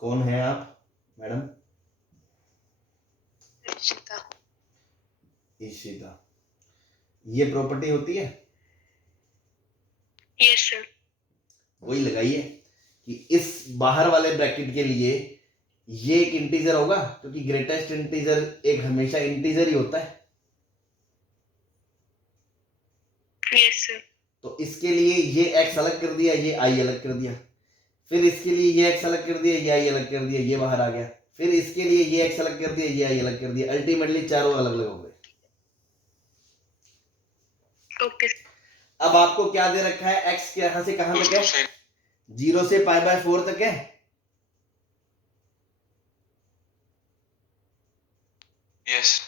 कौन है आप मैडम? इशिता। इशिता। ये प्रॉपर्टी होती है, यस सर। वही लगाइए कि इस बाहर वाले ब्रैकेट के लिए ये एक इंटीजर होगा, क्योंकि ग्रेटेस्ट इंटीजर एक हमेशा इंटीजर ही होता है। Yes sir. तो इसके लिए ये x अलग कर दिया, ये i अलग कर दिया, फिर इसके लिए ये x अलग कर दिया, ये i अलग कर दिया, ये बाहर आ गया, फिर इसके लिए ये x अलग कर दिया, ये i अलग कर दिया, अल्टीमेटली चारों अलग अलग हो गए। ओके। अब आपको क्या दे रखा है? x के यहां से कहां तक है? 0 से π/4 तक है। यस।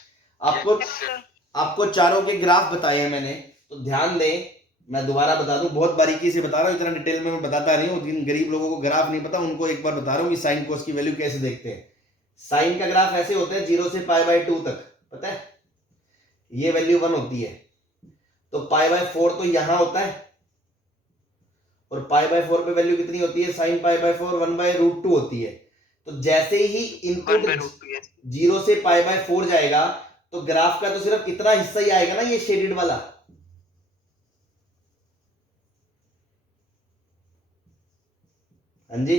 आपको चारों के ग्राफ बताए हैं मैंने, तो ध्यान दें मैं दोबारा बता दूं, बहुत बारीकी से बता रहा हूँ, इतना डिटेल में मैं बताता नहीं हूँ, जिन गरीब लोगों को ग्राफ नहीं पता उनको एक बार बता रहा हूँ कि साइन कोस की वैल्यू कैसे देखते हैं। साइन का ग्राफ ऐसे होता है 0 से π/2 तक, पता है ये वैल्यू 1 होती है, तो π/4 तो यहां होता है, और π/4 पे वैल्यू कितनी होती है, साइन π/4 1/√2 होती है। तो जैसे ही इनपुट 1/√2 yes. 0 से π/4 जाएगा तो ग्राफ का तो सिर्फ इतना हिस्सा ही आएगा ना, ये शेडेड वाला। हाँ जी,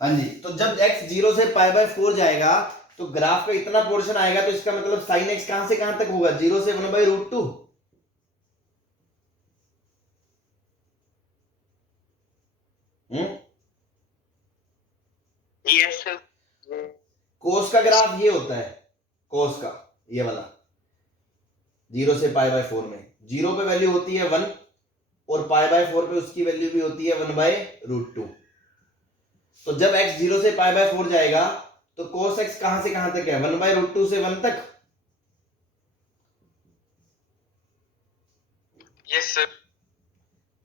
हाँ जी। तो जब x 0 से π/4 जाएगा तो ग्राफ का इतना पोर्शन आएगा, तो इसका मतलब साइन x कहां से कहां तक होगा, 0 से 1/√2। Yes sir. कोस का ग्राफ ये होता है, कोस का ये वाला 0 से π/4 में 0 पे वैल्यू होती है 1 और π/4 पे उसकी वैल्यू भी होती है 1/√2। तो जब x 0 से π/4 जाएगा तो cos x कहां से कहां तक है, 1/√2 से 1 तक। Yes sir.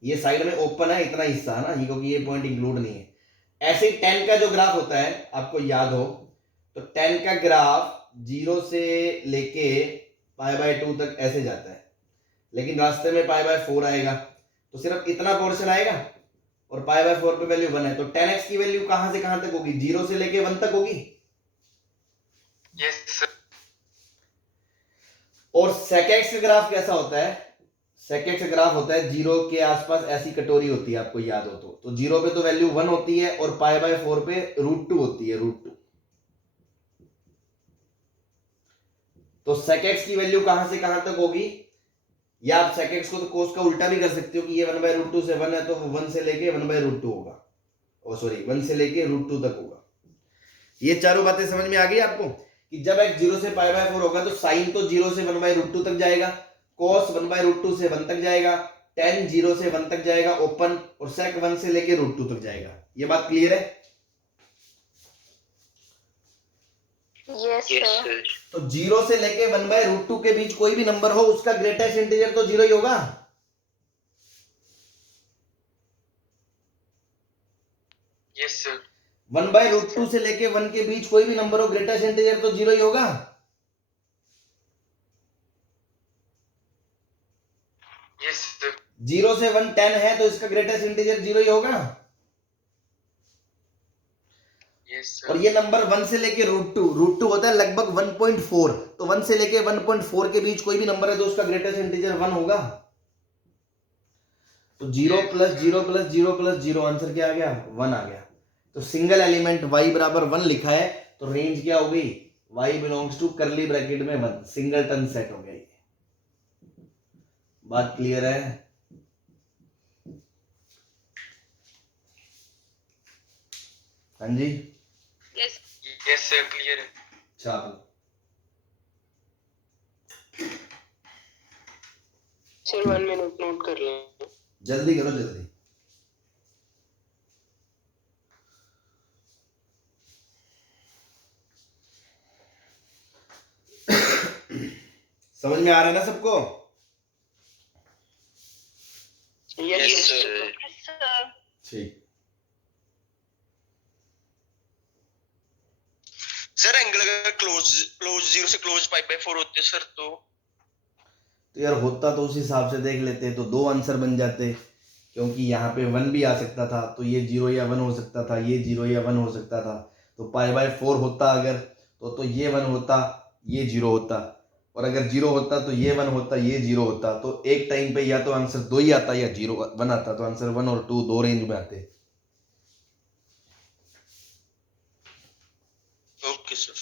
ये साइड में ओपन है इतना हिस्सा है ना ये, क्योंकि ये पॉइंट इंक्लूड नहीं है। ऐसे ही tan का जो ग्राफ होता है आपको याद हो, तो tan का ग्राफ 0 से लेके π/2 तक ऐसे जाता है, लेकिन रास्ते में π/4 आएगा तो सिर्फ इतना पोर्शन आएगा, और π/4 पे वैल्यू 1 है, तो tan x की वैल्यू कहां से कहां तक होगी, 0 से लेके 1 तक होगी। Yes sir. और sec x का ग्राफ कैसा होता है, sec x का ग्राफ होता है 0 के आसपास ऐसी कटोरी होती है, आपको याद हो तो 0 पे तो वैल्यू 1 होती है और π/4 पे √2 होती है, √2। तो sec x की वैल्यू कहां से कहां तक होगी, या आप sec x को तो cos का उल्टा भी कर सकते हो कि ये 1/√2 से 1 है तो 1 से लेके 1/√2 होगा, ओ सॉरी 1 से लेके √2 तक होगा। ये चारों बातें समझ में आ गई आपको कि जब x 0 से π/4 होगा तो साइन तो 0 से 1/√2 तक जाएगा, cos 1/√2 से 1 तक जाएगा, tan 0 से 1 तक जाएगा ओपन, और sec 1 से लेके √2 तक जाएगा। ये बात क्लियर है। Yes Yes sir. sir. तो 0 से लेके 1/√2 के बीच कोई भी नंबर हो उसका ग्रेटेस्ट इंटीजर तो 0 ही होगा। Yes sir. 1/√2 से लेके 1 के बीच कोई भी नंबर हो ग्रेटेस्ट इंटीजर तो 0 ही होगा। Yes sir. 0 से 1 10 है तो इसका ग्रेटेस्ट इंटीजर 0 ही होगा। Yes sir. और ये नंबर 1 से लेके √2 होता है लगभग 1.4, तो 1 से लेके 1.4 के बीच कोई भी नंबर है तो उसका ग्रेटेस्ट इंटीजर 1 होगा। तो 0 + 0 + 0 + 0 आंसर क्या आ गया, 1 आ गया। तो सिंगल एलिमेंट y = 1 लिखा है तो रेंज क्या हो गई, y belongs to curly bracket में 1, सिंगलटन सेट हो गया। ये बात क्लियर है। हाँ जी, Yes sir. Clear है. चलो सर 1 मिनट नोट कर लें। जल्दी करो जल्दी। समझ में आ रहा है ना सबको। Yes sir. ठीक, सर एंगल अगर क्लोज 0 से क्लोज π/4 होते सर तो यार होता तो उस हिसाब से देख लेते तो 2 आंसर बन जाते, क्योंकि यहाँ पे 1 भी आ सकता था तो ये 0 या 1 हो सकता था, ये 0 या 1 हो सकता था। तो π/4 होता अगर तो ये 1 होता, ये 0 होता, और अगर 0 होता तो ये 1 होता, ये 0 होता। तो एक टाइम पे या तो आंसर 2 ही आता या 0 1 आता, तो आंसर 1 और 2 दो रेंज में आते। Okay sir.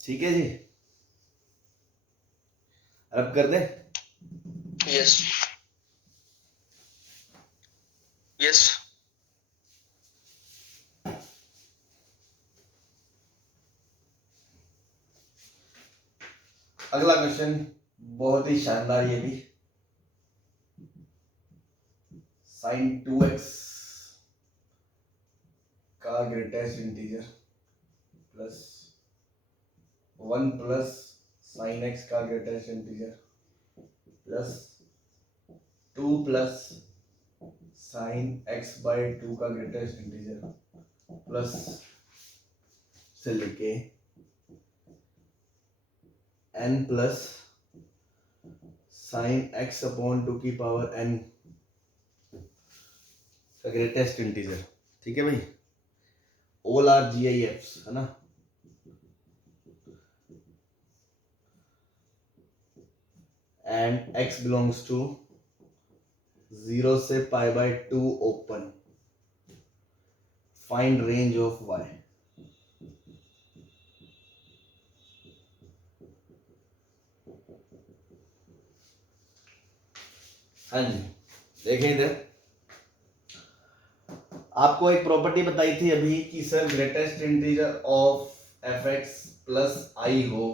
ठीक है जी, अब कर दे। Yes yes. अगला क्वेश्चन बहुत ही शानदार, ये भी sin 2x का greatest integer plus 1 plus sine x का greatest integer plus 2 plus sine x by 2 का ग्रेटेस्ट इंटीजर प्लस से लेके n plus sine x upon 2 की पावर n का ग्रेटेस्ट इंटीजर। ठीक है भाई, ऑल आर GIFs है ना। एंड x बिलोंग्स टू 0 से pi by 2 open. Find range of y। हाँ जी, देखें इधर आपको एक प्रॉपर्टी बताई थी अभी कि sir greatest integer of fx plus I हो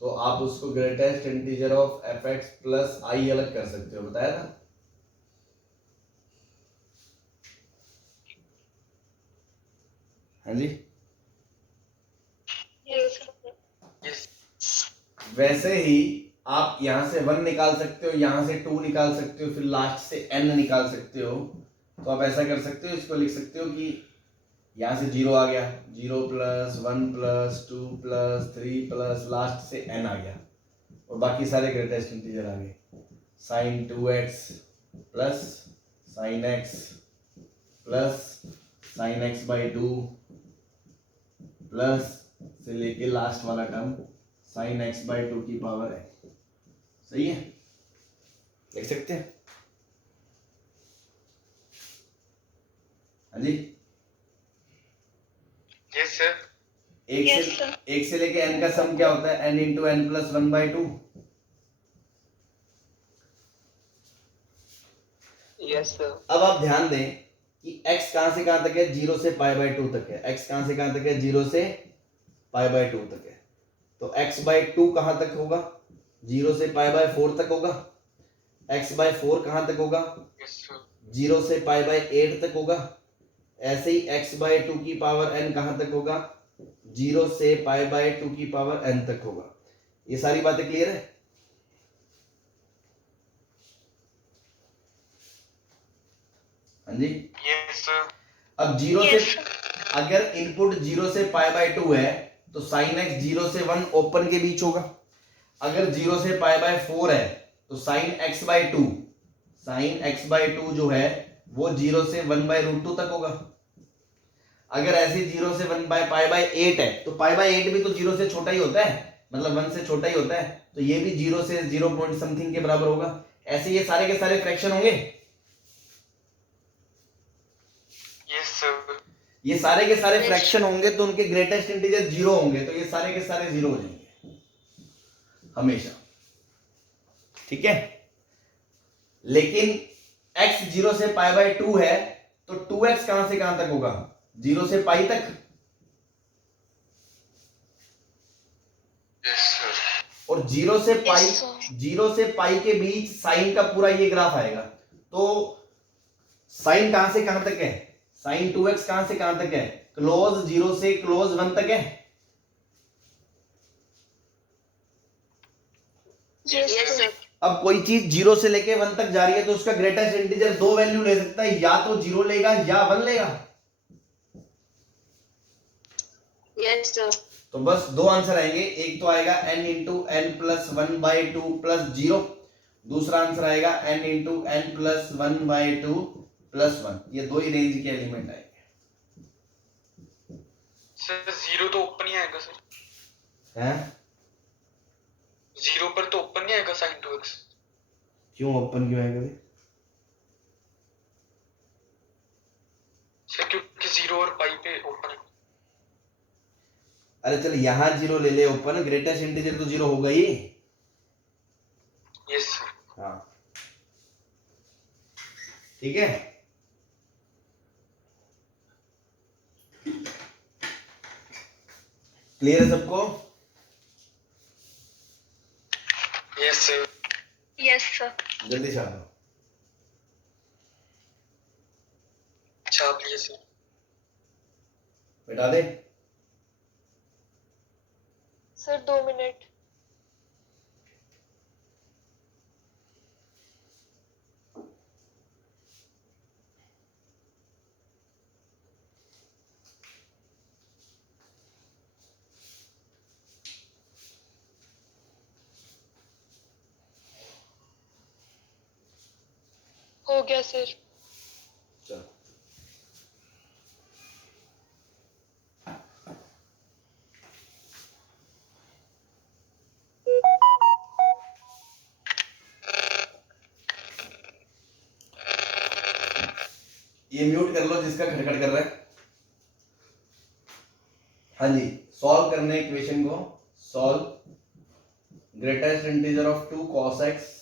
तो आप उसको greatest integer of fx plus I अलग कर सकते हो, बताया था। हाँ जी, Yes. वैसे ही आप यहां से 1 निकाल सकते हो, यहां से 2 निकाल सकते हो, फिर लास्ट से n निकाल सकते हो। तो आप ऐसा कर सकते हो, इसको लिख सकते हो कि यहां से 0 आ गया, 0 plus 1 plus 2 plus 3 plus last से n आ गया और बाकी सारे ग्रेटेस्ट इंटीजर आ गए। Sine 2x plus sine x plus sine x by 2 plus से लेके लास्ट वाला टर्म साइन x बाई 2 की पावर है। सही है, देख सकते हैं। हाँ जी, Yes, sir. एक से लेके n का सम क्या होता है, n into n plus 1 by 2। Yes, sir. अब आप ध्यान दें कि x कहां से कहां तक है, 0 से पाई बाई 2 तक है। x कहां से कहां तक है, 0 से पाई बाई 2 तक है। तो x बाई 2 कहां तक होगा, 0 से पाई बाई 4 तक होगा। x बाई 4 कहां तक होगा, Yes, sir. 0 से पाई बाई 8 तक होगा। ऐसे ही x बाई 2 की पावर n कहां तक होगा, 0 से पाई बाई 2 की पावर n तक होगा। ये सारी बातें क्लियर है। हाँ जी, Yes, sir. अब 0 से अगर इनपुट 0 से पाई बाई 2 है तो साइन x 0 से 1 ओपन के बीच होगा। अगर 0 से पाई बाई 4 है तो sine x by 2, sine x by 2 जो है वो 0 से 1 बाई रूट 2 तक होगा। अगर ऐसे 0 से 1 बाई पाई बाई 8 है तो पाई बाई 8 भी तो 0 से छोटा ही होता है, मतलब 1 से छोटा ही होता है, तो ये भी 0 से 0 पॉइंट समथिंग के बराबर होगा। ऐसे ये सारे के सारे फ्रैक्शन होंगे। Yes, sir. ये सारे के सारे फ्रैक्शन होंगे तो उनके ग्रेटेस्ट इंटीजर 0 होंगे, तो ये सारे के सारे 0 हो जाएंगे हमेशा। ठीक है, लेकिन x 0 से पाई बाई 2 है तो 2x कहां से कहां तक होगा, 0 से पाई तक। Yes, sir. और 0 से पाई के बीच साइन का पूरा ये ग्राफ आएगा। तो साइन कहां से कहां तक है, साइन 2x कहां से कहां तक है, क्लोज 0 से क्लोज 1 तक है। Yes, sir. अब कोई चीज 0 से लेके 1 तक जा रही है तो उसका ग्रेटेस्ट इंटीजर 2 वैल्यू ले सकता है, या तो 0 लेगा या 1 लेगा। Yes, sir. तो बस दो आंसर आएंगे, एक तो आएगा n into n plus 1 by 2 plus 0, दूसरा आंसर आएगा n into n plus 1 by 2 plus 1। ये दो ही रेंज के एलिमेंट आएंगे। Sir, 0 तो ओपन ही आएगा सर। हैं, 0 पर तो ओपन नहीं आएगा sin 2x. क्यों ओपन क्यों आएगा? सर क्योंकि 0 और पाई पे ओपन है। अरे चल यहां 0 ले ले ओपन, ग्रेटेस्ट इंटीजर तो 0 होगा ही। Yes, sir. हाँ ठीक है, क्लियर है सबको? Yes, sir. Yes, sir. जल्दी से आ जाओ। छाप लिए सर। घटा दे। Sir 2 minute. हो गया सर। चलो ये म्यूट कर लो जिसका खटखट कर रहा है। हाँ जी, सॉल्व करने इक्वेशन को। Solve greatest integer of 2 cos x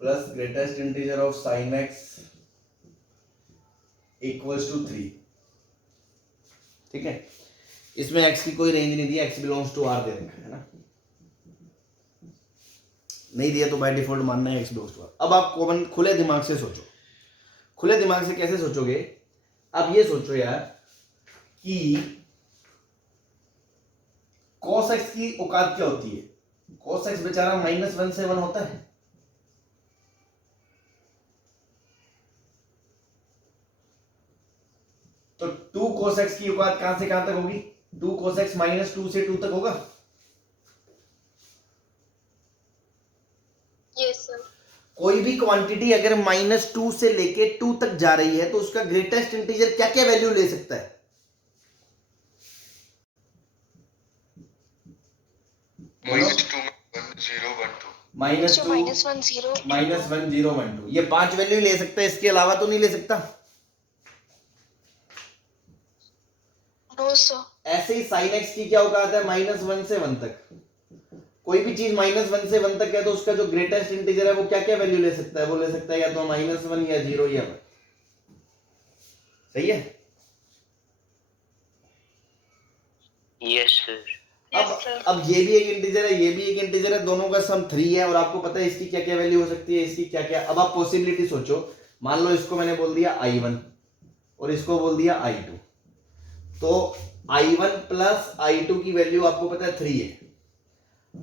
plus greatest integer of sin x equals to 3। ठीक है, इसमें x की कोई रेंज नहीं दी, x बिलोंग्स टू r दे रखा है ना, नहीं दिया तो बाय डिफॉल्ट मानना है x बिलोंग्स टू r। अब आप कॉमन खुले दिमाग से सोचो। खुले दिमाग से कैसे सोचोगे? अब ये सोचो यार कि cos x की औकात क्या होती है? cos x बेचारा -1 से 1 होता है। तो 2 cos x की औकात कहां से कहां तक होगी? 2 cos x -2 से 2 तक होगा। Yes sir. कोई भी क्वांटिटी अगर -2 से लेके 2 तक जा रही है तो उसका ग्रेटेस्ट इंटीजर क्या क्या वैल्यू ले सकता है? -2 0 1 2 -2 -1 0 -1 0 1 2, ये 5 वैल्यू ले सकता है, इसके अलावा तो नहीं ले सकता। No sir. ऐसे ही sin x की क्या औकात है? -1 से 1 तक। कोई भी चीज -1 से 1 तक है तो उसका जो ग्रेटेस्ट इंटीजर है वो क्या क्या वैल्यू ले सकता है? वो ले सकता है या तो -1 या 0 या 1। सही है? Yes sir. अब ये भी एक इंटीजर है, ये भी एक इंटीजर है, दोनों का सम 3 है और आपको पता है इसकी क्या क्या वैल्यू हो सकती है, इसकी क्या क्या। अब आप पॉसिबिलिटी सोचो, मान लो इसको मैंने बोल दिया i1 और इसको बोल दिया i2, तो i1 प्लस i2 की वैल्यू आपको पता है 3 है।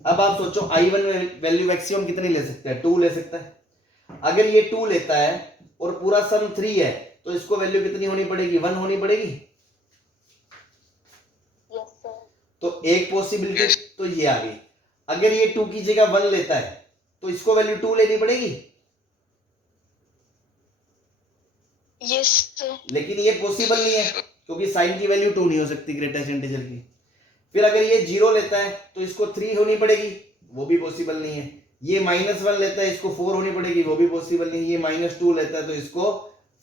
अब आप सोचो i1 वैल्यू मैक्सिमम कितनी ले सकता है? 2 ले सकता है। अगर ये 2 लेता है और पूरा सम 3 है तो इसको वैल्यू कितनी होनी पड़ेगी? 1 होनी पड़ेगी। Yes sir. तो एक पॉसिबिलिटी तो ये आ गई। अगर ये 2 की जगह 1 लेता है तो इसको वैल्यू 2 लेनी पड़ेगी। Yes sir. लेकिन ये पॉसिबल नहीं है क्योंकि साइन की वैल्यू 2 नहीं हो सकती ग्रेटेस्ट इंटीजर की। फिर अगर ये 0 लेता है तो इसको 3 होनी पड़ेगी, वो भी पॉसिबल नहीं है। ये -1 लेता है, इसको 4 होनी पड़ेगी, वो भी पॉसिबल नहीं है। ये -2 लेता है तो इसको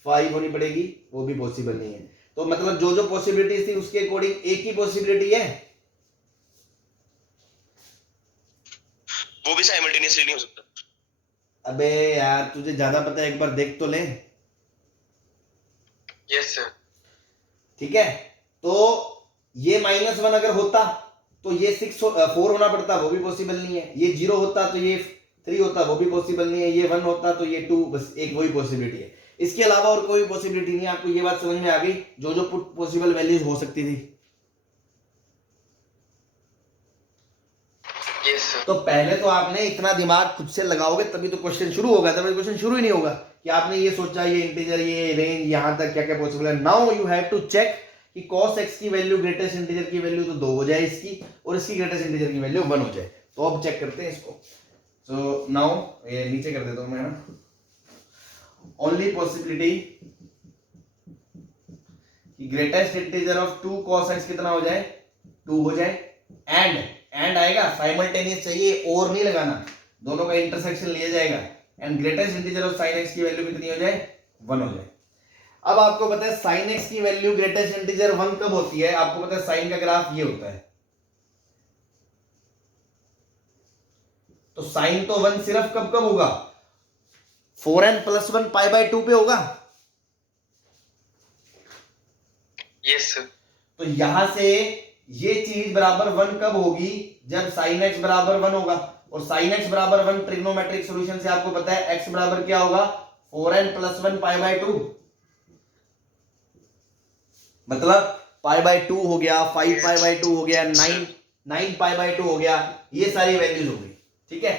5 होनी पड़ेगी, वो भी पॉसिबल नहीं है। तो मतलब जो जो पॉसिबिलिटीज थी उसके अकॉर्डिंग एक ही पॉसिबिलिटी है, वो भी साइमल्टेनियसली नहीं हो सकता। अबे यार तुझे ज्यादा पता है, एक बार देख तो ले। Yes sir. ठीक है, तो ये -1 अगर होता तो ये 4 होना पड़ता, वो भी पॉसिबल नहीं है। ये 0 होता तो ये 3 होता, वो भी पॉसिबल नहीं है। ये 1 होता तो ये 2, बस एक वही पॉसिबिलिटी है, इसके अलावा और कोई पॉसिबिलिटी नहीं है। आपको ये बात समझ में आ गई जो जो पॉसिबल वैल्यूज हो सकती थी? Yes sir. तो पहले तो आपने इतना दिमाग खुद से लगाओगे तभी तो क्वेश्चन शुरू होगा, तभी क्वेश्चन शुरू ही नहीं होगा कि आपने ये सोचा ये इंटीजर ये रेंज यहां तक क्या क्या पॉसिबल है। Now you have to check कि cos x की वैल्यू ग्रेटेस्ट इंटीजर की वैल्यू तो 2 हो जाए इसकी, और इसकी ग्रेटेस्ट इंटीजर की वैल्यू 1 हो जाए। तो अब चेक करते हैं इसको। सो नाउ ये नीचे कर देता हूं मैं ना, ओनली पॉसिबिलिटी कि greatest integer of 2 cos x कितना हो जाए? 2 हो जाए। एंड आएगा, साइमल्टेनियस चाहिए और नहीं लगाना, दोनों का इंटरसेक्शन लिया जाएगा। And greatest integer of sin x की वैल्यू कितनी हो जाए? 1 हो जाए। अब आपको पता है sin x की वैल्यू ग्रेटेस्ट इंटीजर 1 कब होती है? आपको पता है साइन का ग्राफ ये होता है, तो साइन तो 1 सिर्फ कब कब होगा? 4n + 1 π/2 पे होगा। Yes sir. तो यहां से ये चीज बराबर 1 कब होगी? जब sin x बराबर 1 होगा, और sin x बराबर 1 ट्रिग्नोमेट्रिक सॉल्यूशन से आपको पता है x बराबर क्या होगा? 4n + 1 π/2। मतलब π/2 हो गया, 5π/2 हो गया, 9π/2 हो गया, ये सारी वैल्यूज हो गई। ठीक है,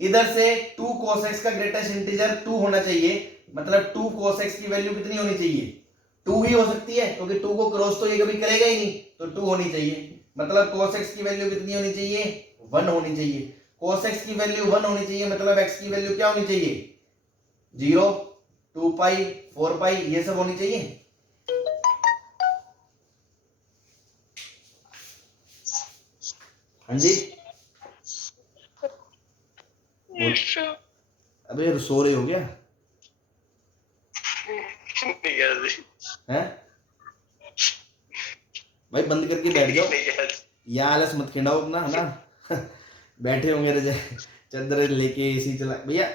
इधर से 2 cos x का ग्रेटेस्ट इंटीजर 2 होना चाहिए, मतलब 2 cos x की वैल्यू कितनी होनी चाहिए? 2 ही हो सकती है, क्योंकि 2 को क्रॉस तो ये कभी करेगा ही नहीं, तो 2 होनी चाहिए। मतलब cos x की वैल्यू कितनी होनी चाहिए? 1 होनी चाहिए। cos x की वैल्यू 1 होनी चाहिए, मतलब x की वैल्यू क्या होनी चाहिए? 0, 2π, 4π, ये सब होनी चाहिए। हाँ जी, अबे सो रहे हो क्या? हैं भाई, बंद करके बैठ जाओ, या आलस मत खिंडाओ अपना, है ना। बैठे होंगे चादर लेके एसी चला, भैया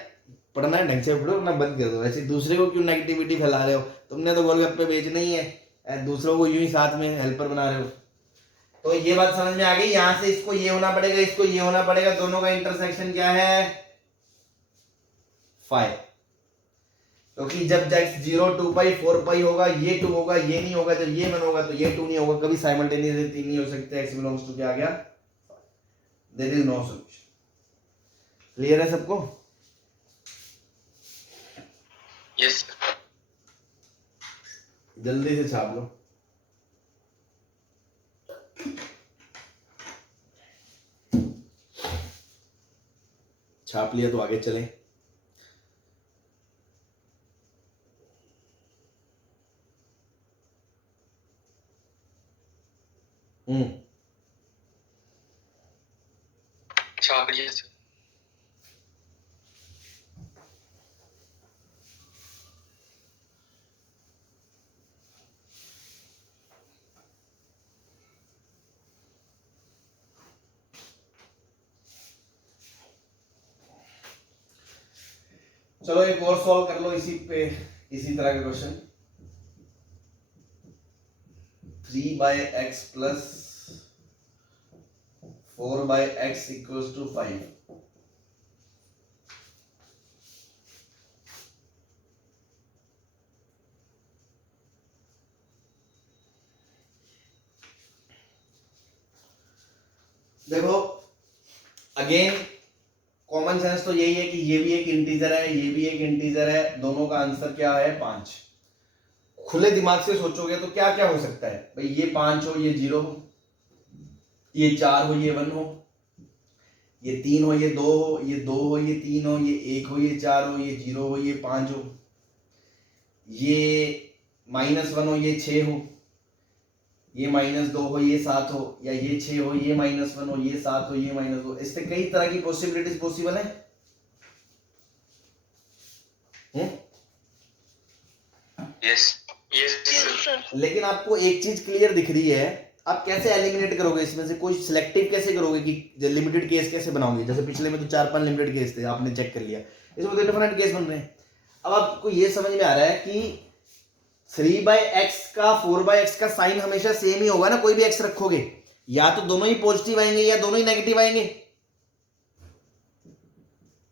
पढ़ना है ढंग से पढ़ो ना, बंद कर दो। ऐसे दूसरे को क्यों नेगेटिविटी फैला रहे हो? तुमने तो गोलगप्पे बेचने ही है, दूसरों को यूं ही साथ में हेल्पर बना रहे हो। तो ये बात समझ में आ गई, यहां से इसको ये होना पड़ेगा, इसको ये होना पड़ेगा, दोनों का इंटरसेक्शन क्या है? 5। क्योंकि जब x 0, 2π, 4π होगा, ये 2 होगा, ये नहीं होगा, जब ये 1 होगा तो ये 2 नहीं होगा, कभी साइमल्टेनियसली 3 नहीं हो सकते। x बिलोंग्स टू क्या आ गया? There is no solution. Clear है सबको? यस जल्दी से छाप लो। छाप लिया तो आगे चलें। छाप लिया सर। चलो एक और सॉल्व कर लो इसी पे, इसी तरह का question. 3/x plus 4/x equals to 5। देखो अगेन कॉमन सेंस तो यही है कि ये भी एक इंटीजर है, ये भी एक इंटीजर है, दोनों का आंसर क्या है? 5। खुले दिमाग से सोचोगे तो क्या क्या हो सकता है भाई? ये 5 हो, ये 0 हो, ये 4 हो, ये 1 हो, ये 3 हो, ये 2 हो, ये 2 हो, ये 3 हो, ये 1 हो, ये 4 हो, ये 0 हो, ये 5 हो, ये -1 हो, ये 6 हो, ये -2 हो, ये 7 हो, या ये 6 हो, ये -1 हो, ये 7 हो, ये -2। इससे कई तरह की पॉसिबिलिटीज पॉसिबल है। यस यस लेकिन आपको एक चीज क्लियर दिख रही है, आप कैसे एलिमिनेट करोगे इसमें से? कोई सिलेक्टिव कैसे करोगे कि लिमिटेड केस कैसे बनाओगे? जैसे पिछले में तो 4-5 लिमिटेड केस थे, आपने चेक कर लिया, इसमें तो डिफरेंट केस बन रहे हैं। अब आपको ये समझ में आ रहा है कि 3/x का 4/x का साइन हमेशा सेम ही होगा ना, कोई भी x रखोगे, या तो दोनों ही पॉजिटिव आएंगे या दोनों ही नेगेटिव आएंगे।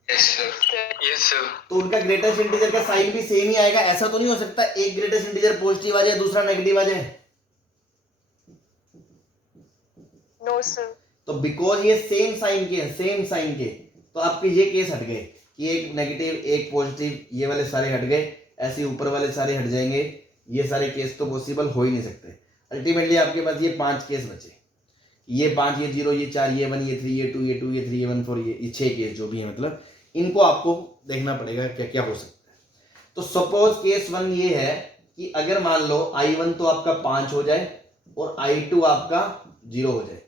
यस सर तो उनका ग्रेटेस्ट इंटीजर का साइन भी सेम ही आएगा। ऐसा तो नहीं हो सकता एक ग्रेटेस्ट इंटीजर पॉजिटिव आ जाए दूसरा नेगेटिव आ जाए। No sir. तो बिकॉज ये सेम साइन के हैं, सेम साइन के, तो आपके ये केस हट गए कि एक नेगेटिव एक पॉजिटिव, ये वाले सारे हट गए, ऐसे ऊपर वाले सारे हट जाएंगे। ये सारे केस तो पॉसिबल हो ही नहीं सकते। अल्टीमेटली आपके पास ये 5 केस बचे, ये 5, ये 0, ये 4, ये 1, ये 3, ये 2, ये 2, ये 3, ये 1, 4, ये 6 केस जो भी है, मतलब इनको आपको देखना पड़ेगा क्या क्या हो सकता है। तो सपोज केस 1 ये है कि अगर मान लो I1 तो आपका 5 हो जाए और I2 आपका 0 हो जाए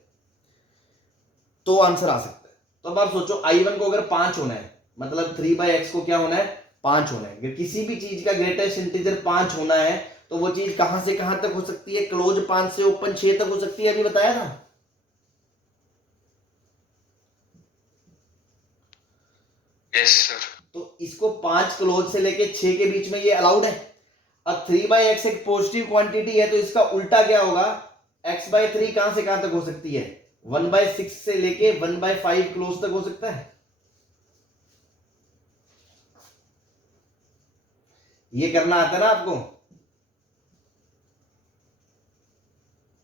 तो आंसर आ सकता है। तो अब आप सोचो I1 को अगर 5 होना है, मतलब 3/x को क्या होना है? 5 होना है। अगर किसी भी चीज का ग्रेटेस्ट इंटीजर 5 होना है तो वो चीज कहां से कहां तक हो सकती है? क्लोज 5 से ओपन 6 तक हो सकती है, अभी बताया था। Yes sir. तो इसको 5 क्लोज से लेके 6 के बीच में ये अलाउड है। अब 3/x एक पॉजिटिव क्वांटिटी है तो इसका उल्टा क्या होगा? x/3 कहां से कहां तक हो सकती है? 1/6 से लेके 1/5 क्लोज तक हो सकता है। ये करना आता है ना आपको?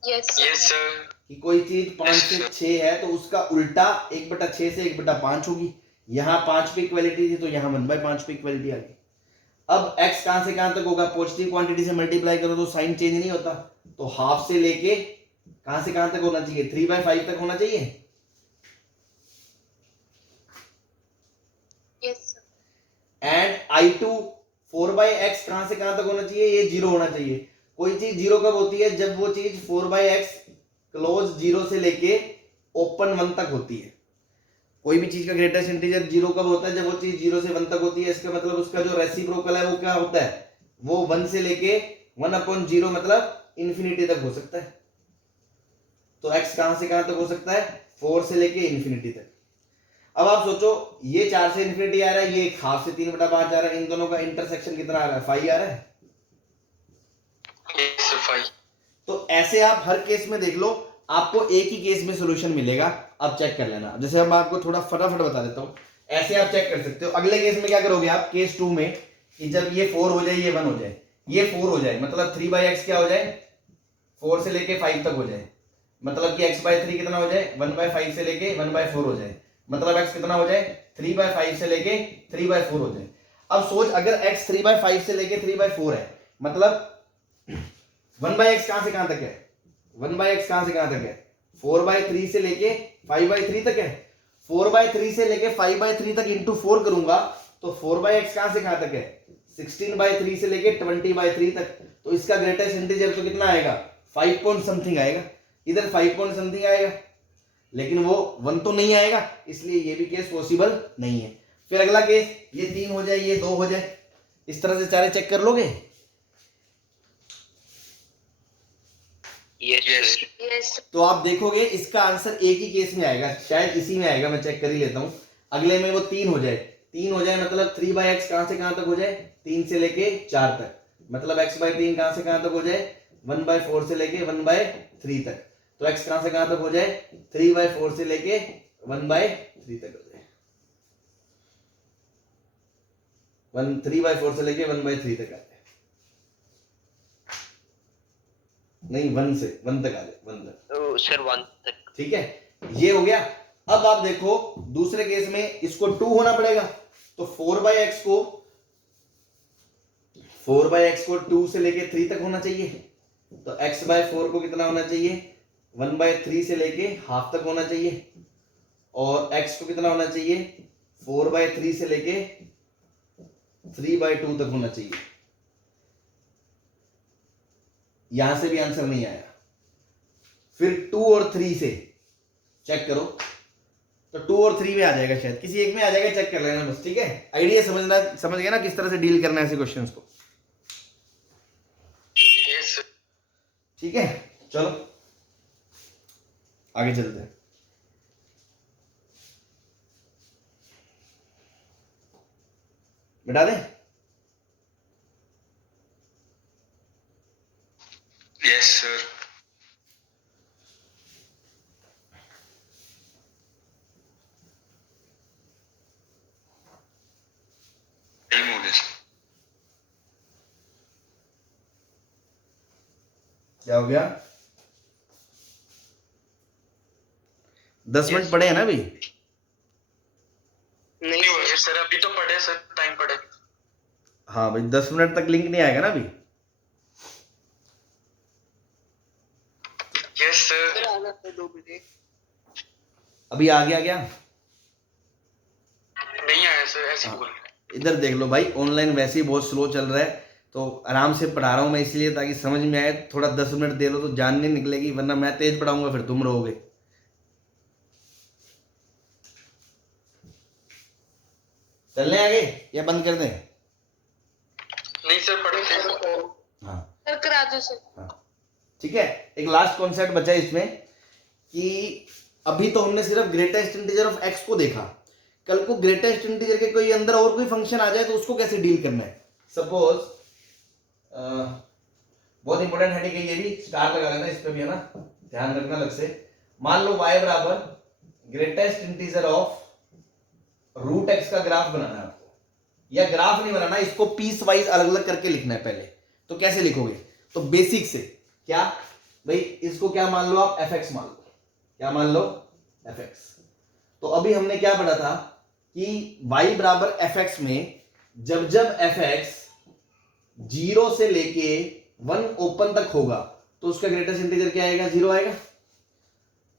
Yes yes sir. कि कोई चीज 5 Yes, से sir. 6 है तो उसका उल्टा 1/6 से 1/5 होगी। यहाँ 5 पे इक्वलिटी थी तो यहाँ 1/5 पे इक्वलिटी आ गई। अब x कहां से कहां तक होगा, पॉजिटिव क्वांटिटी से मल्टीप्लाई करो तो साइन चेंज नहीं होता, तो हाफ से लेके कहां से कहां तक होना चाहिए, 3/5 तक होना चाहिए। यस एंड I2 4/x कहां से कहां तक होना चाहिए, ये 0 होना चाहिए। कोई चीज 0 कब होती है, जब वो चीज 4/x क्लोज 0 से लेके ओपन 1 तक होती है। कोई भी चीज का ग्रेटेस्ट इंटीजर 0 कब होता है, जब वो चीज 0 से 1 तक होती है। इसका मतलब उसका जो रेसिप्रोकल है वो क्या होता है, वो 1 से लेके 1/0 मतलब इंफिनिटी तक हो सकता है। तो x कहां से कहां तक हो सकता है, 4 से लेके इंफिनिटी तक। अब आप सोचो ये 4 से इंफिनिटी आ रहा है, ये हाफ से 3/5 आ रहा है, इन दोनों का इंटरसेक्शन कितना आ रहा है, 5 आ रहा है। Yes sir 5। तो ऐसे आप हर केस में देख लो, आपको एक ही केस में सॉल्यूशन मिलेगा। अब चेक कर लेना, जैसे हम आपको थोड़ा फटाफट बता देता हूं, ऐसे आप चेक कर सकते हो। अगले केस में क्या करोगे आप, केस 2 में कि जब ये 4 हो जाए, ये 1 हो जाए, ये 4 हो जाए, मतलब 3/x क्या हो जाए, 4 से लेके 5 तक हो जाए, मतलब कि x/3 कितना हो जाए, 1/5 से लेके 1/4 हो जाए, मतलब x कितना हो जाए, 3/5 से लेके 3/4 हो जाए। अब सोच अगर x 3/5 से लेके 3/4 है, मतलब 1/x कहां से कहां तक है, 1/x कहां से कहां तक है, 4/3 से लेके 5/3 तक है। 4/3 से लेके 5/3 तक इंटू 4 करूंगा तो 4/x कहां से कहां तक है, 16/3 से लेके 20/3 तक। तो इसका ग्रेटेस्ट इंटीजर तो कितना आएगा, 5 पॉइंट समथिंग आएगा, इधर 5 पॉइंट समथिंग आएगा, लेकिन वो 1 तो नहीं आएगा, इसलिए ये भी केस पॉसिबल नहीं है। फिर अगला केस, ये 3 हो जाए, ये 2 हो जाए, इस तरह से सारे चेक कर लोगे। यस यस तो आप देखोगे इसका आंसर एक ही केस में आएगा, शायद इसी में आएगा, मैं चेक कर ही लेता हूं। अगले में वो 3 हो जाए, 3 हो जाए मतलब 3/x कहां से कहां तक हो जाए, 3 से लेके 4 तक, मतलब x/3 कहां से कहां तक हो जाए, 1/4 से लेके 1/3 तक। तो x कहां से कहां तक हो जाए, 3/4 से लेके 1/3 तक हो जाए, 3/4 से लेके 1/3 तक आ जाए, नहीं 1 से 1 तक आ जाए, 1 तक, सर 1 तक। ठीक है, ये हो गया। अब आप देखो दूसरे केस में इसको 2 होना पड़ेगा, तो 4/x को 2 से लेके 3 तक होना चाहिए, तो x/4 को कितना होना चाहिए, 1/3 से लेके हाफ तक होना चाहिए, और x को कितना होना चाहिए, 4/3 से लेके 3/2 तक होना चाहिए। यहां से भी आंसर नहीं आया। फिर 2 और 3 से चेक करो, तो 2 और 3 में आ जाएगा, शायद किसी एक में आ जाएगा, चेक कर लेना बस, ठीक है। आइडिया समझ गए ना किस तरह से डील करना है ऐसे क्वेश्चंस को, यस सर। ठीक है। चलो आगे चलते हैं। बिठा दें, Yes, sir. Time हो गया sir. क्या हो गया, 10 मिनट पड़े हैं ना अभी, नहीं यस सर अभी तो पढ़े सर, टाइम पढ़े। हाँ भाई 10 मिनट तक लिंक नहीं आएगा ना अभी। Yes sir. सर आना है 2 बजे। अभी आ गया क्या, नहीं आया सर, ऐसे हाँ। बोल रहे हैं। इधर देख लो भाई, ऑनलाइन वैसे ही बहुत स्लो चल रहा है, तो आराम से पढ़ा रहा हूँ मैं इसलिए ताकि समझ में आए। थोड़ा 10 मिनट दे लो तो जान नहीं निकलेगी, वरना मैं तेज पढ़ाऊंगा फिर तुम रहोगे। चलने आगे या बंद कर दें, नहीं सर पढ़े थे। हाँ सर करा दो सर। हाँ ठीक है। एक लास्ट कॉन्सेप्ट बचा है इसमें कि अभी तो हमने सिर्फ ग्रेटेस्ट इंटीजर ऑफ एक्स को देखा, कल को ग्रेटेस्ट इंटीजर के कोई अंदर और कोई फंक्शन आ जाए तो उसको कैसे डील करना है। सपोज बहुत इंपॉर्टेंट हेडिंग है ये भी, स्टार लगा लेना इस पे भी, है ना, ध्यान रखना अलग से। मान लो y बराबर greatest integer of root x का ग्राफ बनाना है आपको, या ग्राफ नहीं बनाना, इसको पीस वाइज अलग अलग करके लिखना है पहले। तो कैसे लिखोगे, तो बेसिक से क्या, भाई इसको क्या मान लो आप, fx मान लो, क्या मान लो, fx। तो अभी हमने क्या पढ़ा था कि y बराबर fx में जब जब fx 0 से लेके 1 ओपन तक होगा तो उसका ग्रेटेस्ट इंटीजर क्या आएगा, 0 आएगा।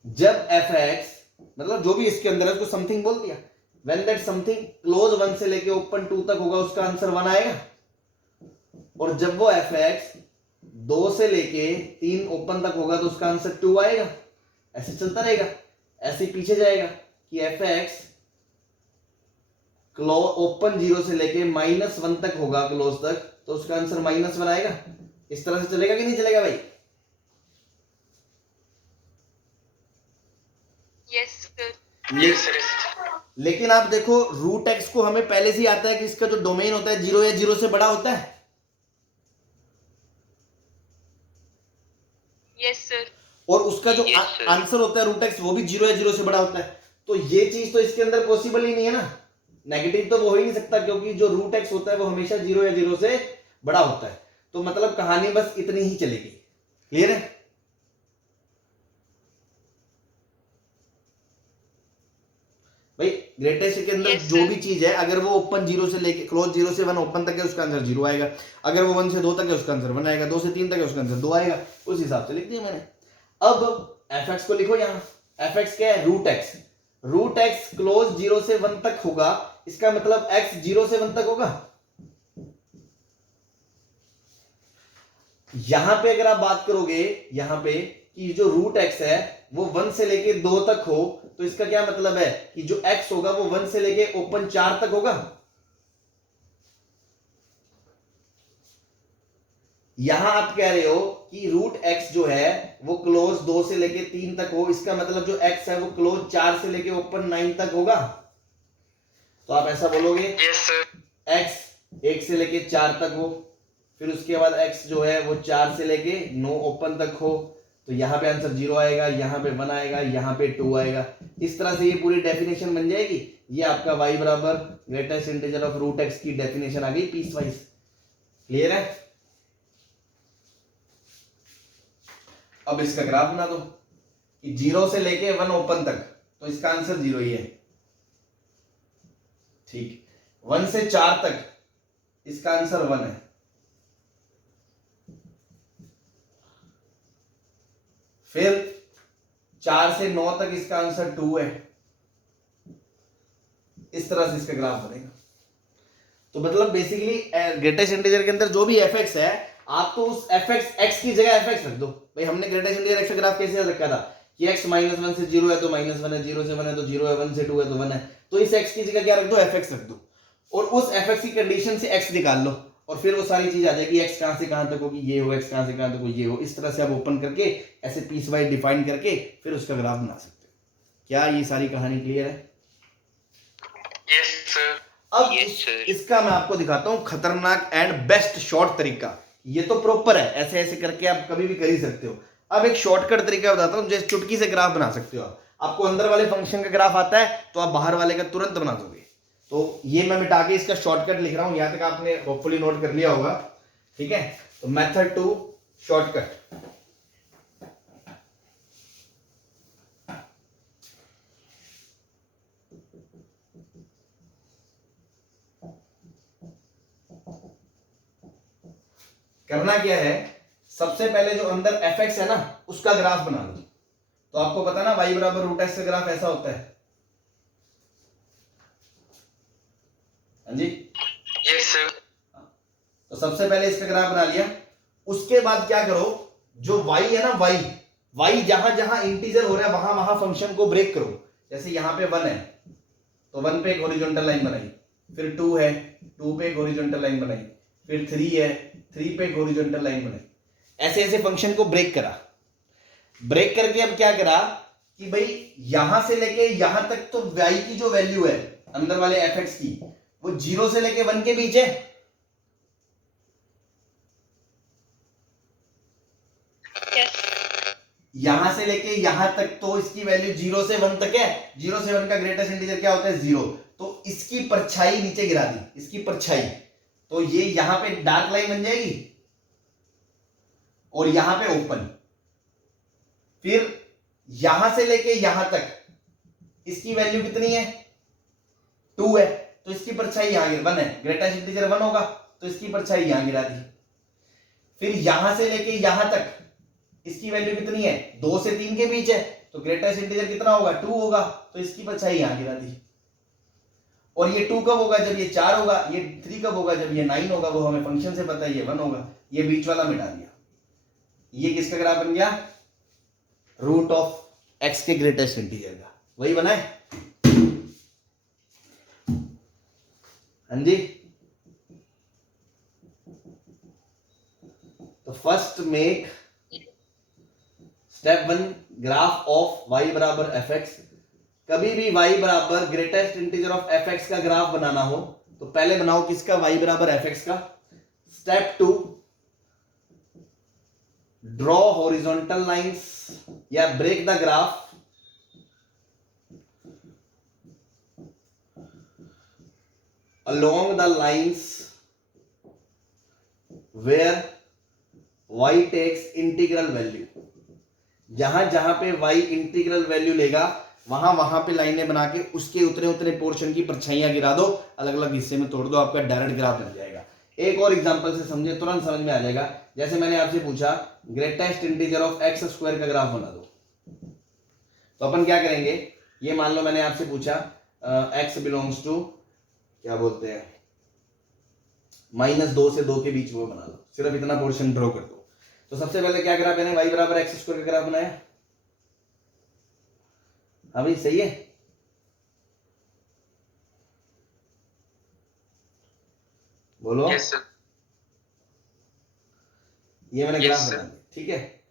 जब fx मतलब जो भी इसके अंदर है उसको समथिंग बोल दिया, when that something क्लोज 1 से लेके ओपन 2 तक होगा उसका आंसर 1 आएगा। और जब वो fx 2 से लेके 3 ओपन तक होगा तो उसका आंसर 2 आएगा। ऐसे चलता रहेगा, ऐसे पीछे जाएगा कि fx ओपन 0 से लेके -1 तक होगा क्लोज तक तो उसका आंसर -1 आएगा। इस तरह से चलेगा कि नहीं चलेगा भाई? Yes sir. Yes, sir, yes. लेकिन आप देखो रूट एक्स को हमें पहले से ही आता है कि इसका जो डोमेन होता है 0 या 0 से बड़ा होता है। Yes sir. और उसका जो Yes, sir. आंसर होता है रूट एक्स वो भी 0 या 0 से बड़ा होता है। तो ये चीज तो इसके अंदर पॉसिबल ही नहीं है ना, नेगेटिव तो वो हो ही नहीं सकता क्योंकि जो रूट एक्स होता है वो हमेशा 0 या 0 से बड़ा होता है। तो मतलब कहानी बस इतनी ही चलेगी। क्लियर है? भाई ग्रेटेस्ट के अंदर Yes, जो sir. भी चीज है अगर वो ओपन 0 से लेके क्लोज 0 से 1 ओपन तक है उसका आंसर 0 आएगा। अगर वो 1 से 2 तक है उसका आंसर 1 आएगा, 2 से 3 तक है उसका आंसर 2 आएगा। उस हिसाब से लिख दिया मैंने। अब fx को लिखो यहाँ, fx क्या है, root x. Root x close 0 से 1 तक होगा, इसका मतलब x 0 से 1 तक होगा। यहां पे अगर आप बात करोगे यहां पे कि जो रूट एक्स है वो 1 से लेके 2 तक हो तो इसका क्या मतलब है कि जो x होगा वो 1 से लेके ओपन 4 तक होगा। यहां आप कह रहे हो कि रूट x जो है वो क्लोज 2 से लेके 3 तक हो, इसका मतलब जो x है वो क्लोज 4 से लेके ओपन 9 तक होगा। तो आप ऐसा बोलोगे Yes, sir. x 1 से लेके 4 तक हो, फिर उसके बाद x जो है वो 4 से लेके 9 ओपन तक हो, तो यहाँ पे आंसर 0 आएगा, यहाँ पे 1 आएगा, यहाँ पे 2 आएगा। इस तरह से ये पूरी डेफिनेशन बन जाएगी। ये आपका y बराबर greatest integer of root x की डेफिनेशन आ गई पीस वाइज। क्लियर है? अब इसका ग्राफ बना दो कि 0 से लेके 1 ओपन तक, तो इसका आंसर 0 ही है। ठीक, 1 से 4 तक इसका आंसर 1 है। फिर 4 से 9 तक इसका आंसर 2 है। इस तरह से इसका ग्राफ बनेगा। तो मतलब बेसिकली ग्रेटेस्ट इंटीजर के अंदर जो भी fx है आप तो उस fx x की जगह fx रख दो। भाई हमने ग्रेटेस्ट इंटीजर x का ग्राफ कैसे रखा था कि x -1 से 0 है तो -1 है, 0 से 1 है तो 0 है, 1 से 2 है तो 1 है। तो इस x की जगह क्या रख दो, fx रख दो और उस fx की कंडीशन से x निकाल लो और फिर वो सारी चीज आ जाएगी। x कहां से कहां तक होगी, ये हो, x कहां से कहां तक हो, ये हो। इस तरह से आप ओपन करके ऐसे पीस वाइज डिफाइन करके फिर उसका ग्राफ बना सकते हो। क्या ये सारी कहानी क्लियर है? Yes, sir. अब Yes, sir. इसका मैं आपको दिखाता हूं खतरनाक एंड बेस्ट शॉर्ट तरीका। ये तो प्रॉपर है, ऐसे ऐसे करके आप कभी भी कर ही सकते हो। अब एक शॉर्टकट तरीका बताता हूं, जैसे चुटकी से ग्राफ बना सकते हो। आपको अंदर वाले फंक्शन का ग्राफ आता है तो आप बाहर वाले का तुरंत बना दोगे। तो ये मैं मिटा के इसका शॉर्टकट लिख रहा हूं, यहां तक आपने होपफुली नोट कर लिया होगा। ठीक है, तो मेथड टू शॉर्टकट। करना क्या है, सबसे पहले जो अंदर fx है ना उसका ग्राफ बना लो। तो आपको पता ना y बराबर रूट एक्स का ग्राफ ऐसा होता है। हाँ जी, Yes, sir. तो सबसे पहले इसका ग्राफ बना लिया। उसके बाद क्या करो, जो y है ना y जहां जहां इंटीजर हो रहा है वहां वहां फंक्शन को ब्रेक करो। जैसे यहां पे 1 है तो 1 पे एक हॉरिजॉन्टल लाइन बनाई, फिर 2 है 2 पे एक हॉरिजॉन्टल लाइन बनाई, फिर 3 है 3 पे एक हॉरिजॉन्टल लाइन बनाई। ऐसे ऐसे फंक्शन को ब्रेक करा। ब्रेक करके अब क्या करा कि भाई यहां से लेके यहां तक तो y की जो वैल्यू है अंदर वाले fx की वो 0 से लेके 1 के बीच है। यस। यहां से लेके यहां तक तो इसकी वैल्यू 0 से 1 तक है। 0 से 1 का ग्रेटेस्ट इंटीजर क्या होता है, 0। तो इसकी परछाई नीचे गिरा दी, इसकी परछाई। तो ये यहां पे डार्क लाइन बन जाएगी और यहां पे ओपन। फिर यहां से लेके यहां तक इसकी वैल्यू कितनी है 2 है, तो इसकी परछाई यहां गिर 1 है, ग्रेटेस्ट इंटीजर 1 होगा तो इसकी परछाई यहां गिरा दी। फिर यहां से लेके यहां तक इसकी वैल्यू कितनी है 2 से 3 के बीच है, तो ग्रेटेस्ट इंटीजर कितना होगा 2 होगा, तो इसकी परछाई यहां गिरा दी। और ये 2 कब होगा जब ये 4 होगा, ये 3 कब होगा जब ये 9 होगा, वो हमें फंक्शन से पता है ये 1 होगा, ये बीच वाला मिटा दिया। ये किसका ग्राफ बन गया रूट ऑफ एक्स के ग्रेटेस्ट इंटीजर का, वही बना है। हाँ जी, तो first make step 1 graph of y बराबर एफ एक्स। कभी भी y बराबर greatest integer of f x का ग्राफ बनाना हो तो पहले बनाओ किसका y बराबर एफ एक्स का। स्टेप 2 ड्रॉ हॉरिजॉन्टल लाइंस या break the graph along the lines where y takes integral value। जहां जहां पे y इंटीग्रल वैल्यू लेगा वहां वहां पे लाइनें बना के उसके उतने उतने पोर्शन की परछाइयां गिरा दो, अलग अलग हिस्से में तोड़ दो, आपका डायरेक्ट ग्राफ बन जाएगा। एक और एग्जांपल से समझे, तुरंत समझ में आ जाएगा। जैसे मैंने आपसे पूछा greatest integer of x square का ग्राफ बना दो, तो अपन क्या करेंगे, ये मान लो मैंने आपसे पूछा x बिलोंग्स टू क्या बोलते हैं -2 से 2 के बीच वो बना लो, सिर्फ इतना पोर्शन ड्रॉ कर दो। तो सबसे पहले क्या ग्राफ मैंने y बराबर एक्स स्क्वायर का ग्राफ बनाया। हाँ भाई सही है, बोलो। Yes sir. ये मैंने Yes, ग्राफ sir. बना दिया, ठीक है।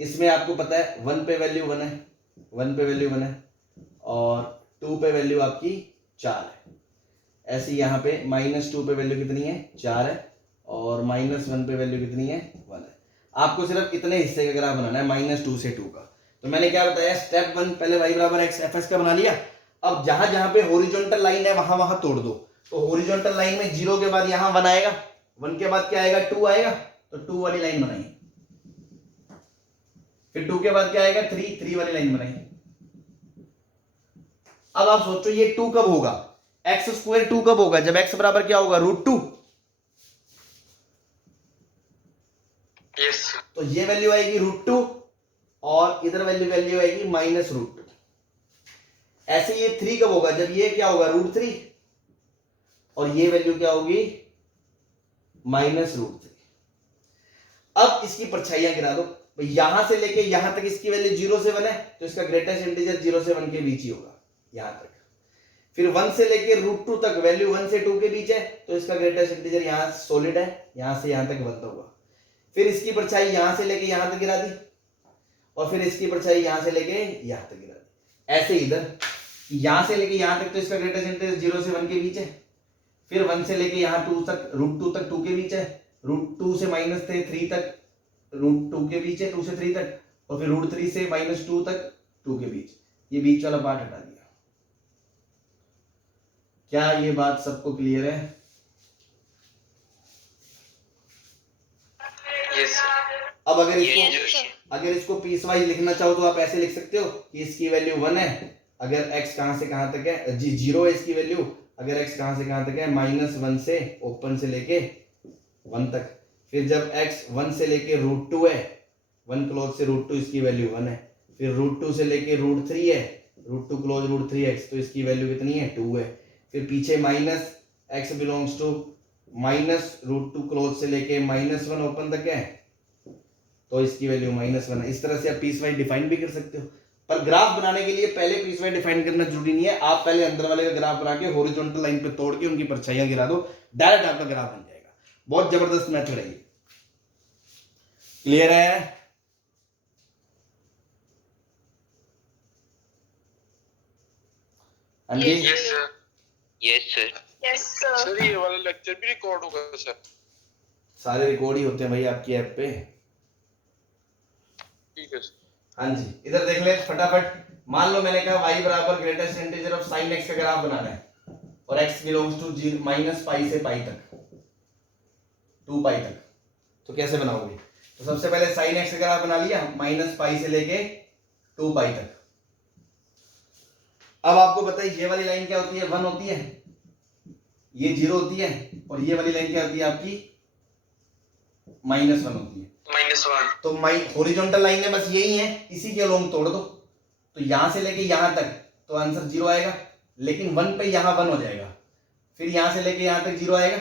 इसमें आपको पता है 1 पे वैल्यू 1 है, 1 पे वैल्यू 1 है और 2 पे वैल्यू आपकी 4 है। ऐसे यहाँ पे -2 पे वैल्यू कितनी है 4 है और -1 पे वैल्यू कितनी है 1 है। आपको सिर्फ इतने हिस्से का ग्राफ बनाना है -2 से 2 का। तो मैंने क्या बताया, स्टेप 1 पहले y बराबर एक्स एफ एक्स का बना लिया। अब जहां जहां पे हॉरिजॉन्टल लाइन है वहां वहां तोड़ दो। तो हॉरिजॉन्टल लाइन में 0 के बाद यहाँ 1 आएगा, 1 के बाद क्या आएगा 2 आएगा, तो 2 वाली लाइन बनाई। फिर 2 के बाद क्या आएगा 3 वाली लाइन बनाई। अब आप सोचो ये 2 कब होगा, एक्स स्क्वायर 2 कब होगा, जब x बराबर क्या होगा √2। Yes sir. तो ये वैल्यू आएगी √2 और इधर वैल्यू आएगी -√2। ऐसे ये 3 कब होगा, जब ये क्या होगा √3 और ये वैल्यू क्या होगी -√3। अब इसकी परछाइयां गिरा दो, यहां से लेके यहां तक इसकी वैल्यू 0 से 1 है, तो इसका ग्रेटेस्ट इंटीजर 0 से 1 के बीच ही होगा यहां तक। फिर 1 से लेके √2 तक वैल्यू 1 से 2 के बीच है, तो इसका ग्रेटेस्ट इंटीजर यहां सॉलिड है, यहां से यहां तक बनता हुआ। फिर इसकी परछाई यहां से लेके यहां तक गिरा दी और फिर इसकी परछाई यहां से लेके यहां तक गिरा दी। ऐसे इधर यहां से लेके यहां तक तो इसका ग्रेटेस्ट इंटीजर 0 से 1 के बीच है। फिर 1 से लेके यहां 2 तक √2 तक 2 के बीच है, √2 से -3 तक √2 के बीच है, 2 से 3 तक, और फिर √3 से -2 तक 2 के बीच। ये बीच वाला पार्ट हटा दिया। क्या ये बात सबको क्लियर है? Yes sir. अब अगर इसको पीस वाइज लिखना चाहो तो आप ऐसे लिख सकते हो कि इसकी वैल्यू 1 है, अगर x कहां से कहां तक है, जी 0 है इसकी वैल्यू, अगर x कहां से कहां तक है -1 से ओपन से लेके 1 तक। फिर जब x 1 से लेके √2 है, 1 क्लोज से √2 इसकी वैल्यू 1 है। फिर √2 से लेके √3 है, √2 क्लोज √3x, तो इसकी वैल्यू कितनी है 2 है। फिर पीछे -x बिलोंग्स टू -√2 क्लोज से लेके -1 ओपन तक है, तो इसकी वैल्यू -1 है। इस तरह से आप पीस वाइज डिफाइन भी कर सकते हो, पर ग्राफ बनाने के लिए पहले पीस वाइज डिफाइन करना जरूरी नहीं है। आप पहले अंदर वाले का ग्राफ बना के हॉरिजॉन्टल लाइन पे तोड़ के उनकी परछाइयां गिरा दो, डायरेक्ट आपका ग्राफ बन जाएगा। बहुत जबरदस्त मेथड है ये। क्लियर है? हाँ जी, yes sir. Yes sir. Yes sir. Sir ये वाला लेक्चर भी रिकॉर्ड होगा सर? सारे रिकॉर्ड ही होते हैं भाई आपकी ऐप पे। ठीक है सर। हाँ जी, इधर देख ले फटाफट। मान लो मैंने कहा y बराबर greatest integer of sin x का ग्राफ बनाना है और x बिलोंग्स टू -π से π तक, 2π तक। तो कैसे बनाओगे? तो सबसे पहले sin x का ग्राफ बना लिया, -π से लेके 2 पाई तक। अब आपको पता है ये वाली लाइन क्या होती है, 1 होती है, ये 0 होती है, और ये वाली लाइन क्या होती है आपकी, -1 होती है। -1। तो हॉरिजॉन्टल लाइन है बस यही है, इसी के अलोंग तोड़ दो, तो यहां से लेके यहां तक तो आंसर 0 आएगा, लेकिन 1 पे यहां 1 हो जाएगा, फिर यहां से लेके यहां तक 0 आएगा,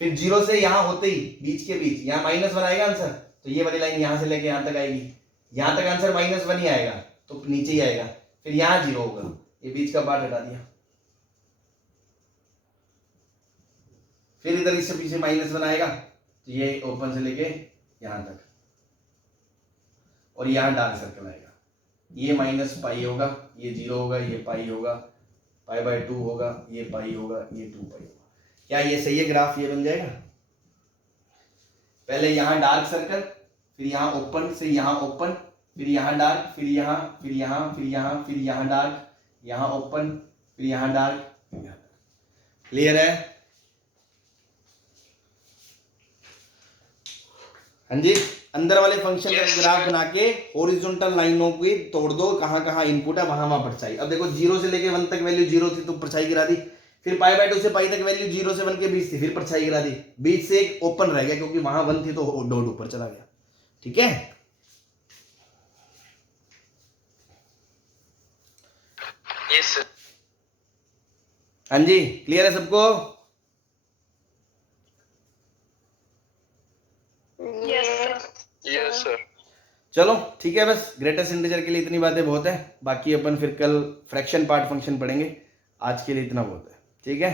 फिर 0 से यहां होते ही बीच के बीच यहां -1 आएगा आंसर, तो ये वाली लाइन यहां से लेके यहां तक आएगी, यहां तक आंसर -1 ही आएगा, तो नीचे ही आएगा, फिर यहां 0 होगा, ये बीच का पार्ट हटा दिया, फिर इधर इससे पीछे -1 आएगा, तो ये ओपन से लेके यहां तक, और यहां डार्क सर्कल आएगा, ये -पाई होगा, ये 0 होगा, ये पाई होगा, π/2 होगा, ये पाई होगा, ये 2 पाई होगा। क्या ये सही है ग्राफ, ये बन जाएगा। पहले यहां डार्क सर्कल, फिर यहां ओपन से यहां ओपन, फिर यहां डार्क, फिर यहां, फिर यहां, फिर यहां, फिर यहां डार्क, यहां ओपन, फिर यहां डार्क, फिर यहां। क्लियर है? हाँ जी, अंदर वाले फंक्शन का Yes, ग्राफ sir. बना के हॉरिजॉन्टल लाइनों की तोड़ दो, कहां कहां इनपुट है वहां परछाई। अब देखो 0 से लेके 1 तक वैल्यू 0 थी तो परछाई गिरा दी, फिर π/2 से पाई तक वैल्यू 0 से 1 के बीच थी, फिर परछाई गिरा दी, बीच से एक ओपन रह गया क्योंकि वहां 1 थी तो डॉट ऊपर चला गया। ठीक है, यस सर। हाँ जी, क्लियर है सबको? Yes sir. चलो ठीक है, बस ग्रेटेस्ट इंटीजर के लिए इतनी बातें बहुत है, बाकी अपन फिर कल फ्रैक्शन पार्ट फंक्शन पढ़ेंगे, आज के लिए इतना बहुत है। ठीक है,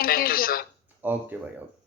थैंक यू सर। ओके भाई, ओके।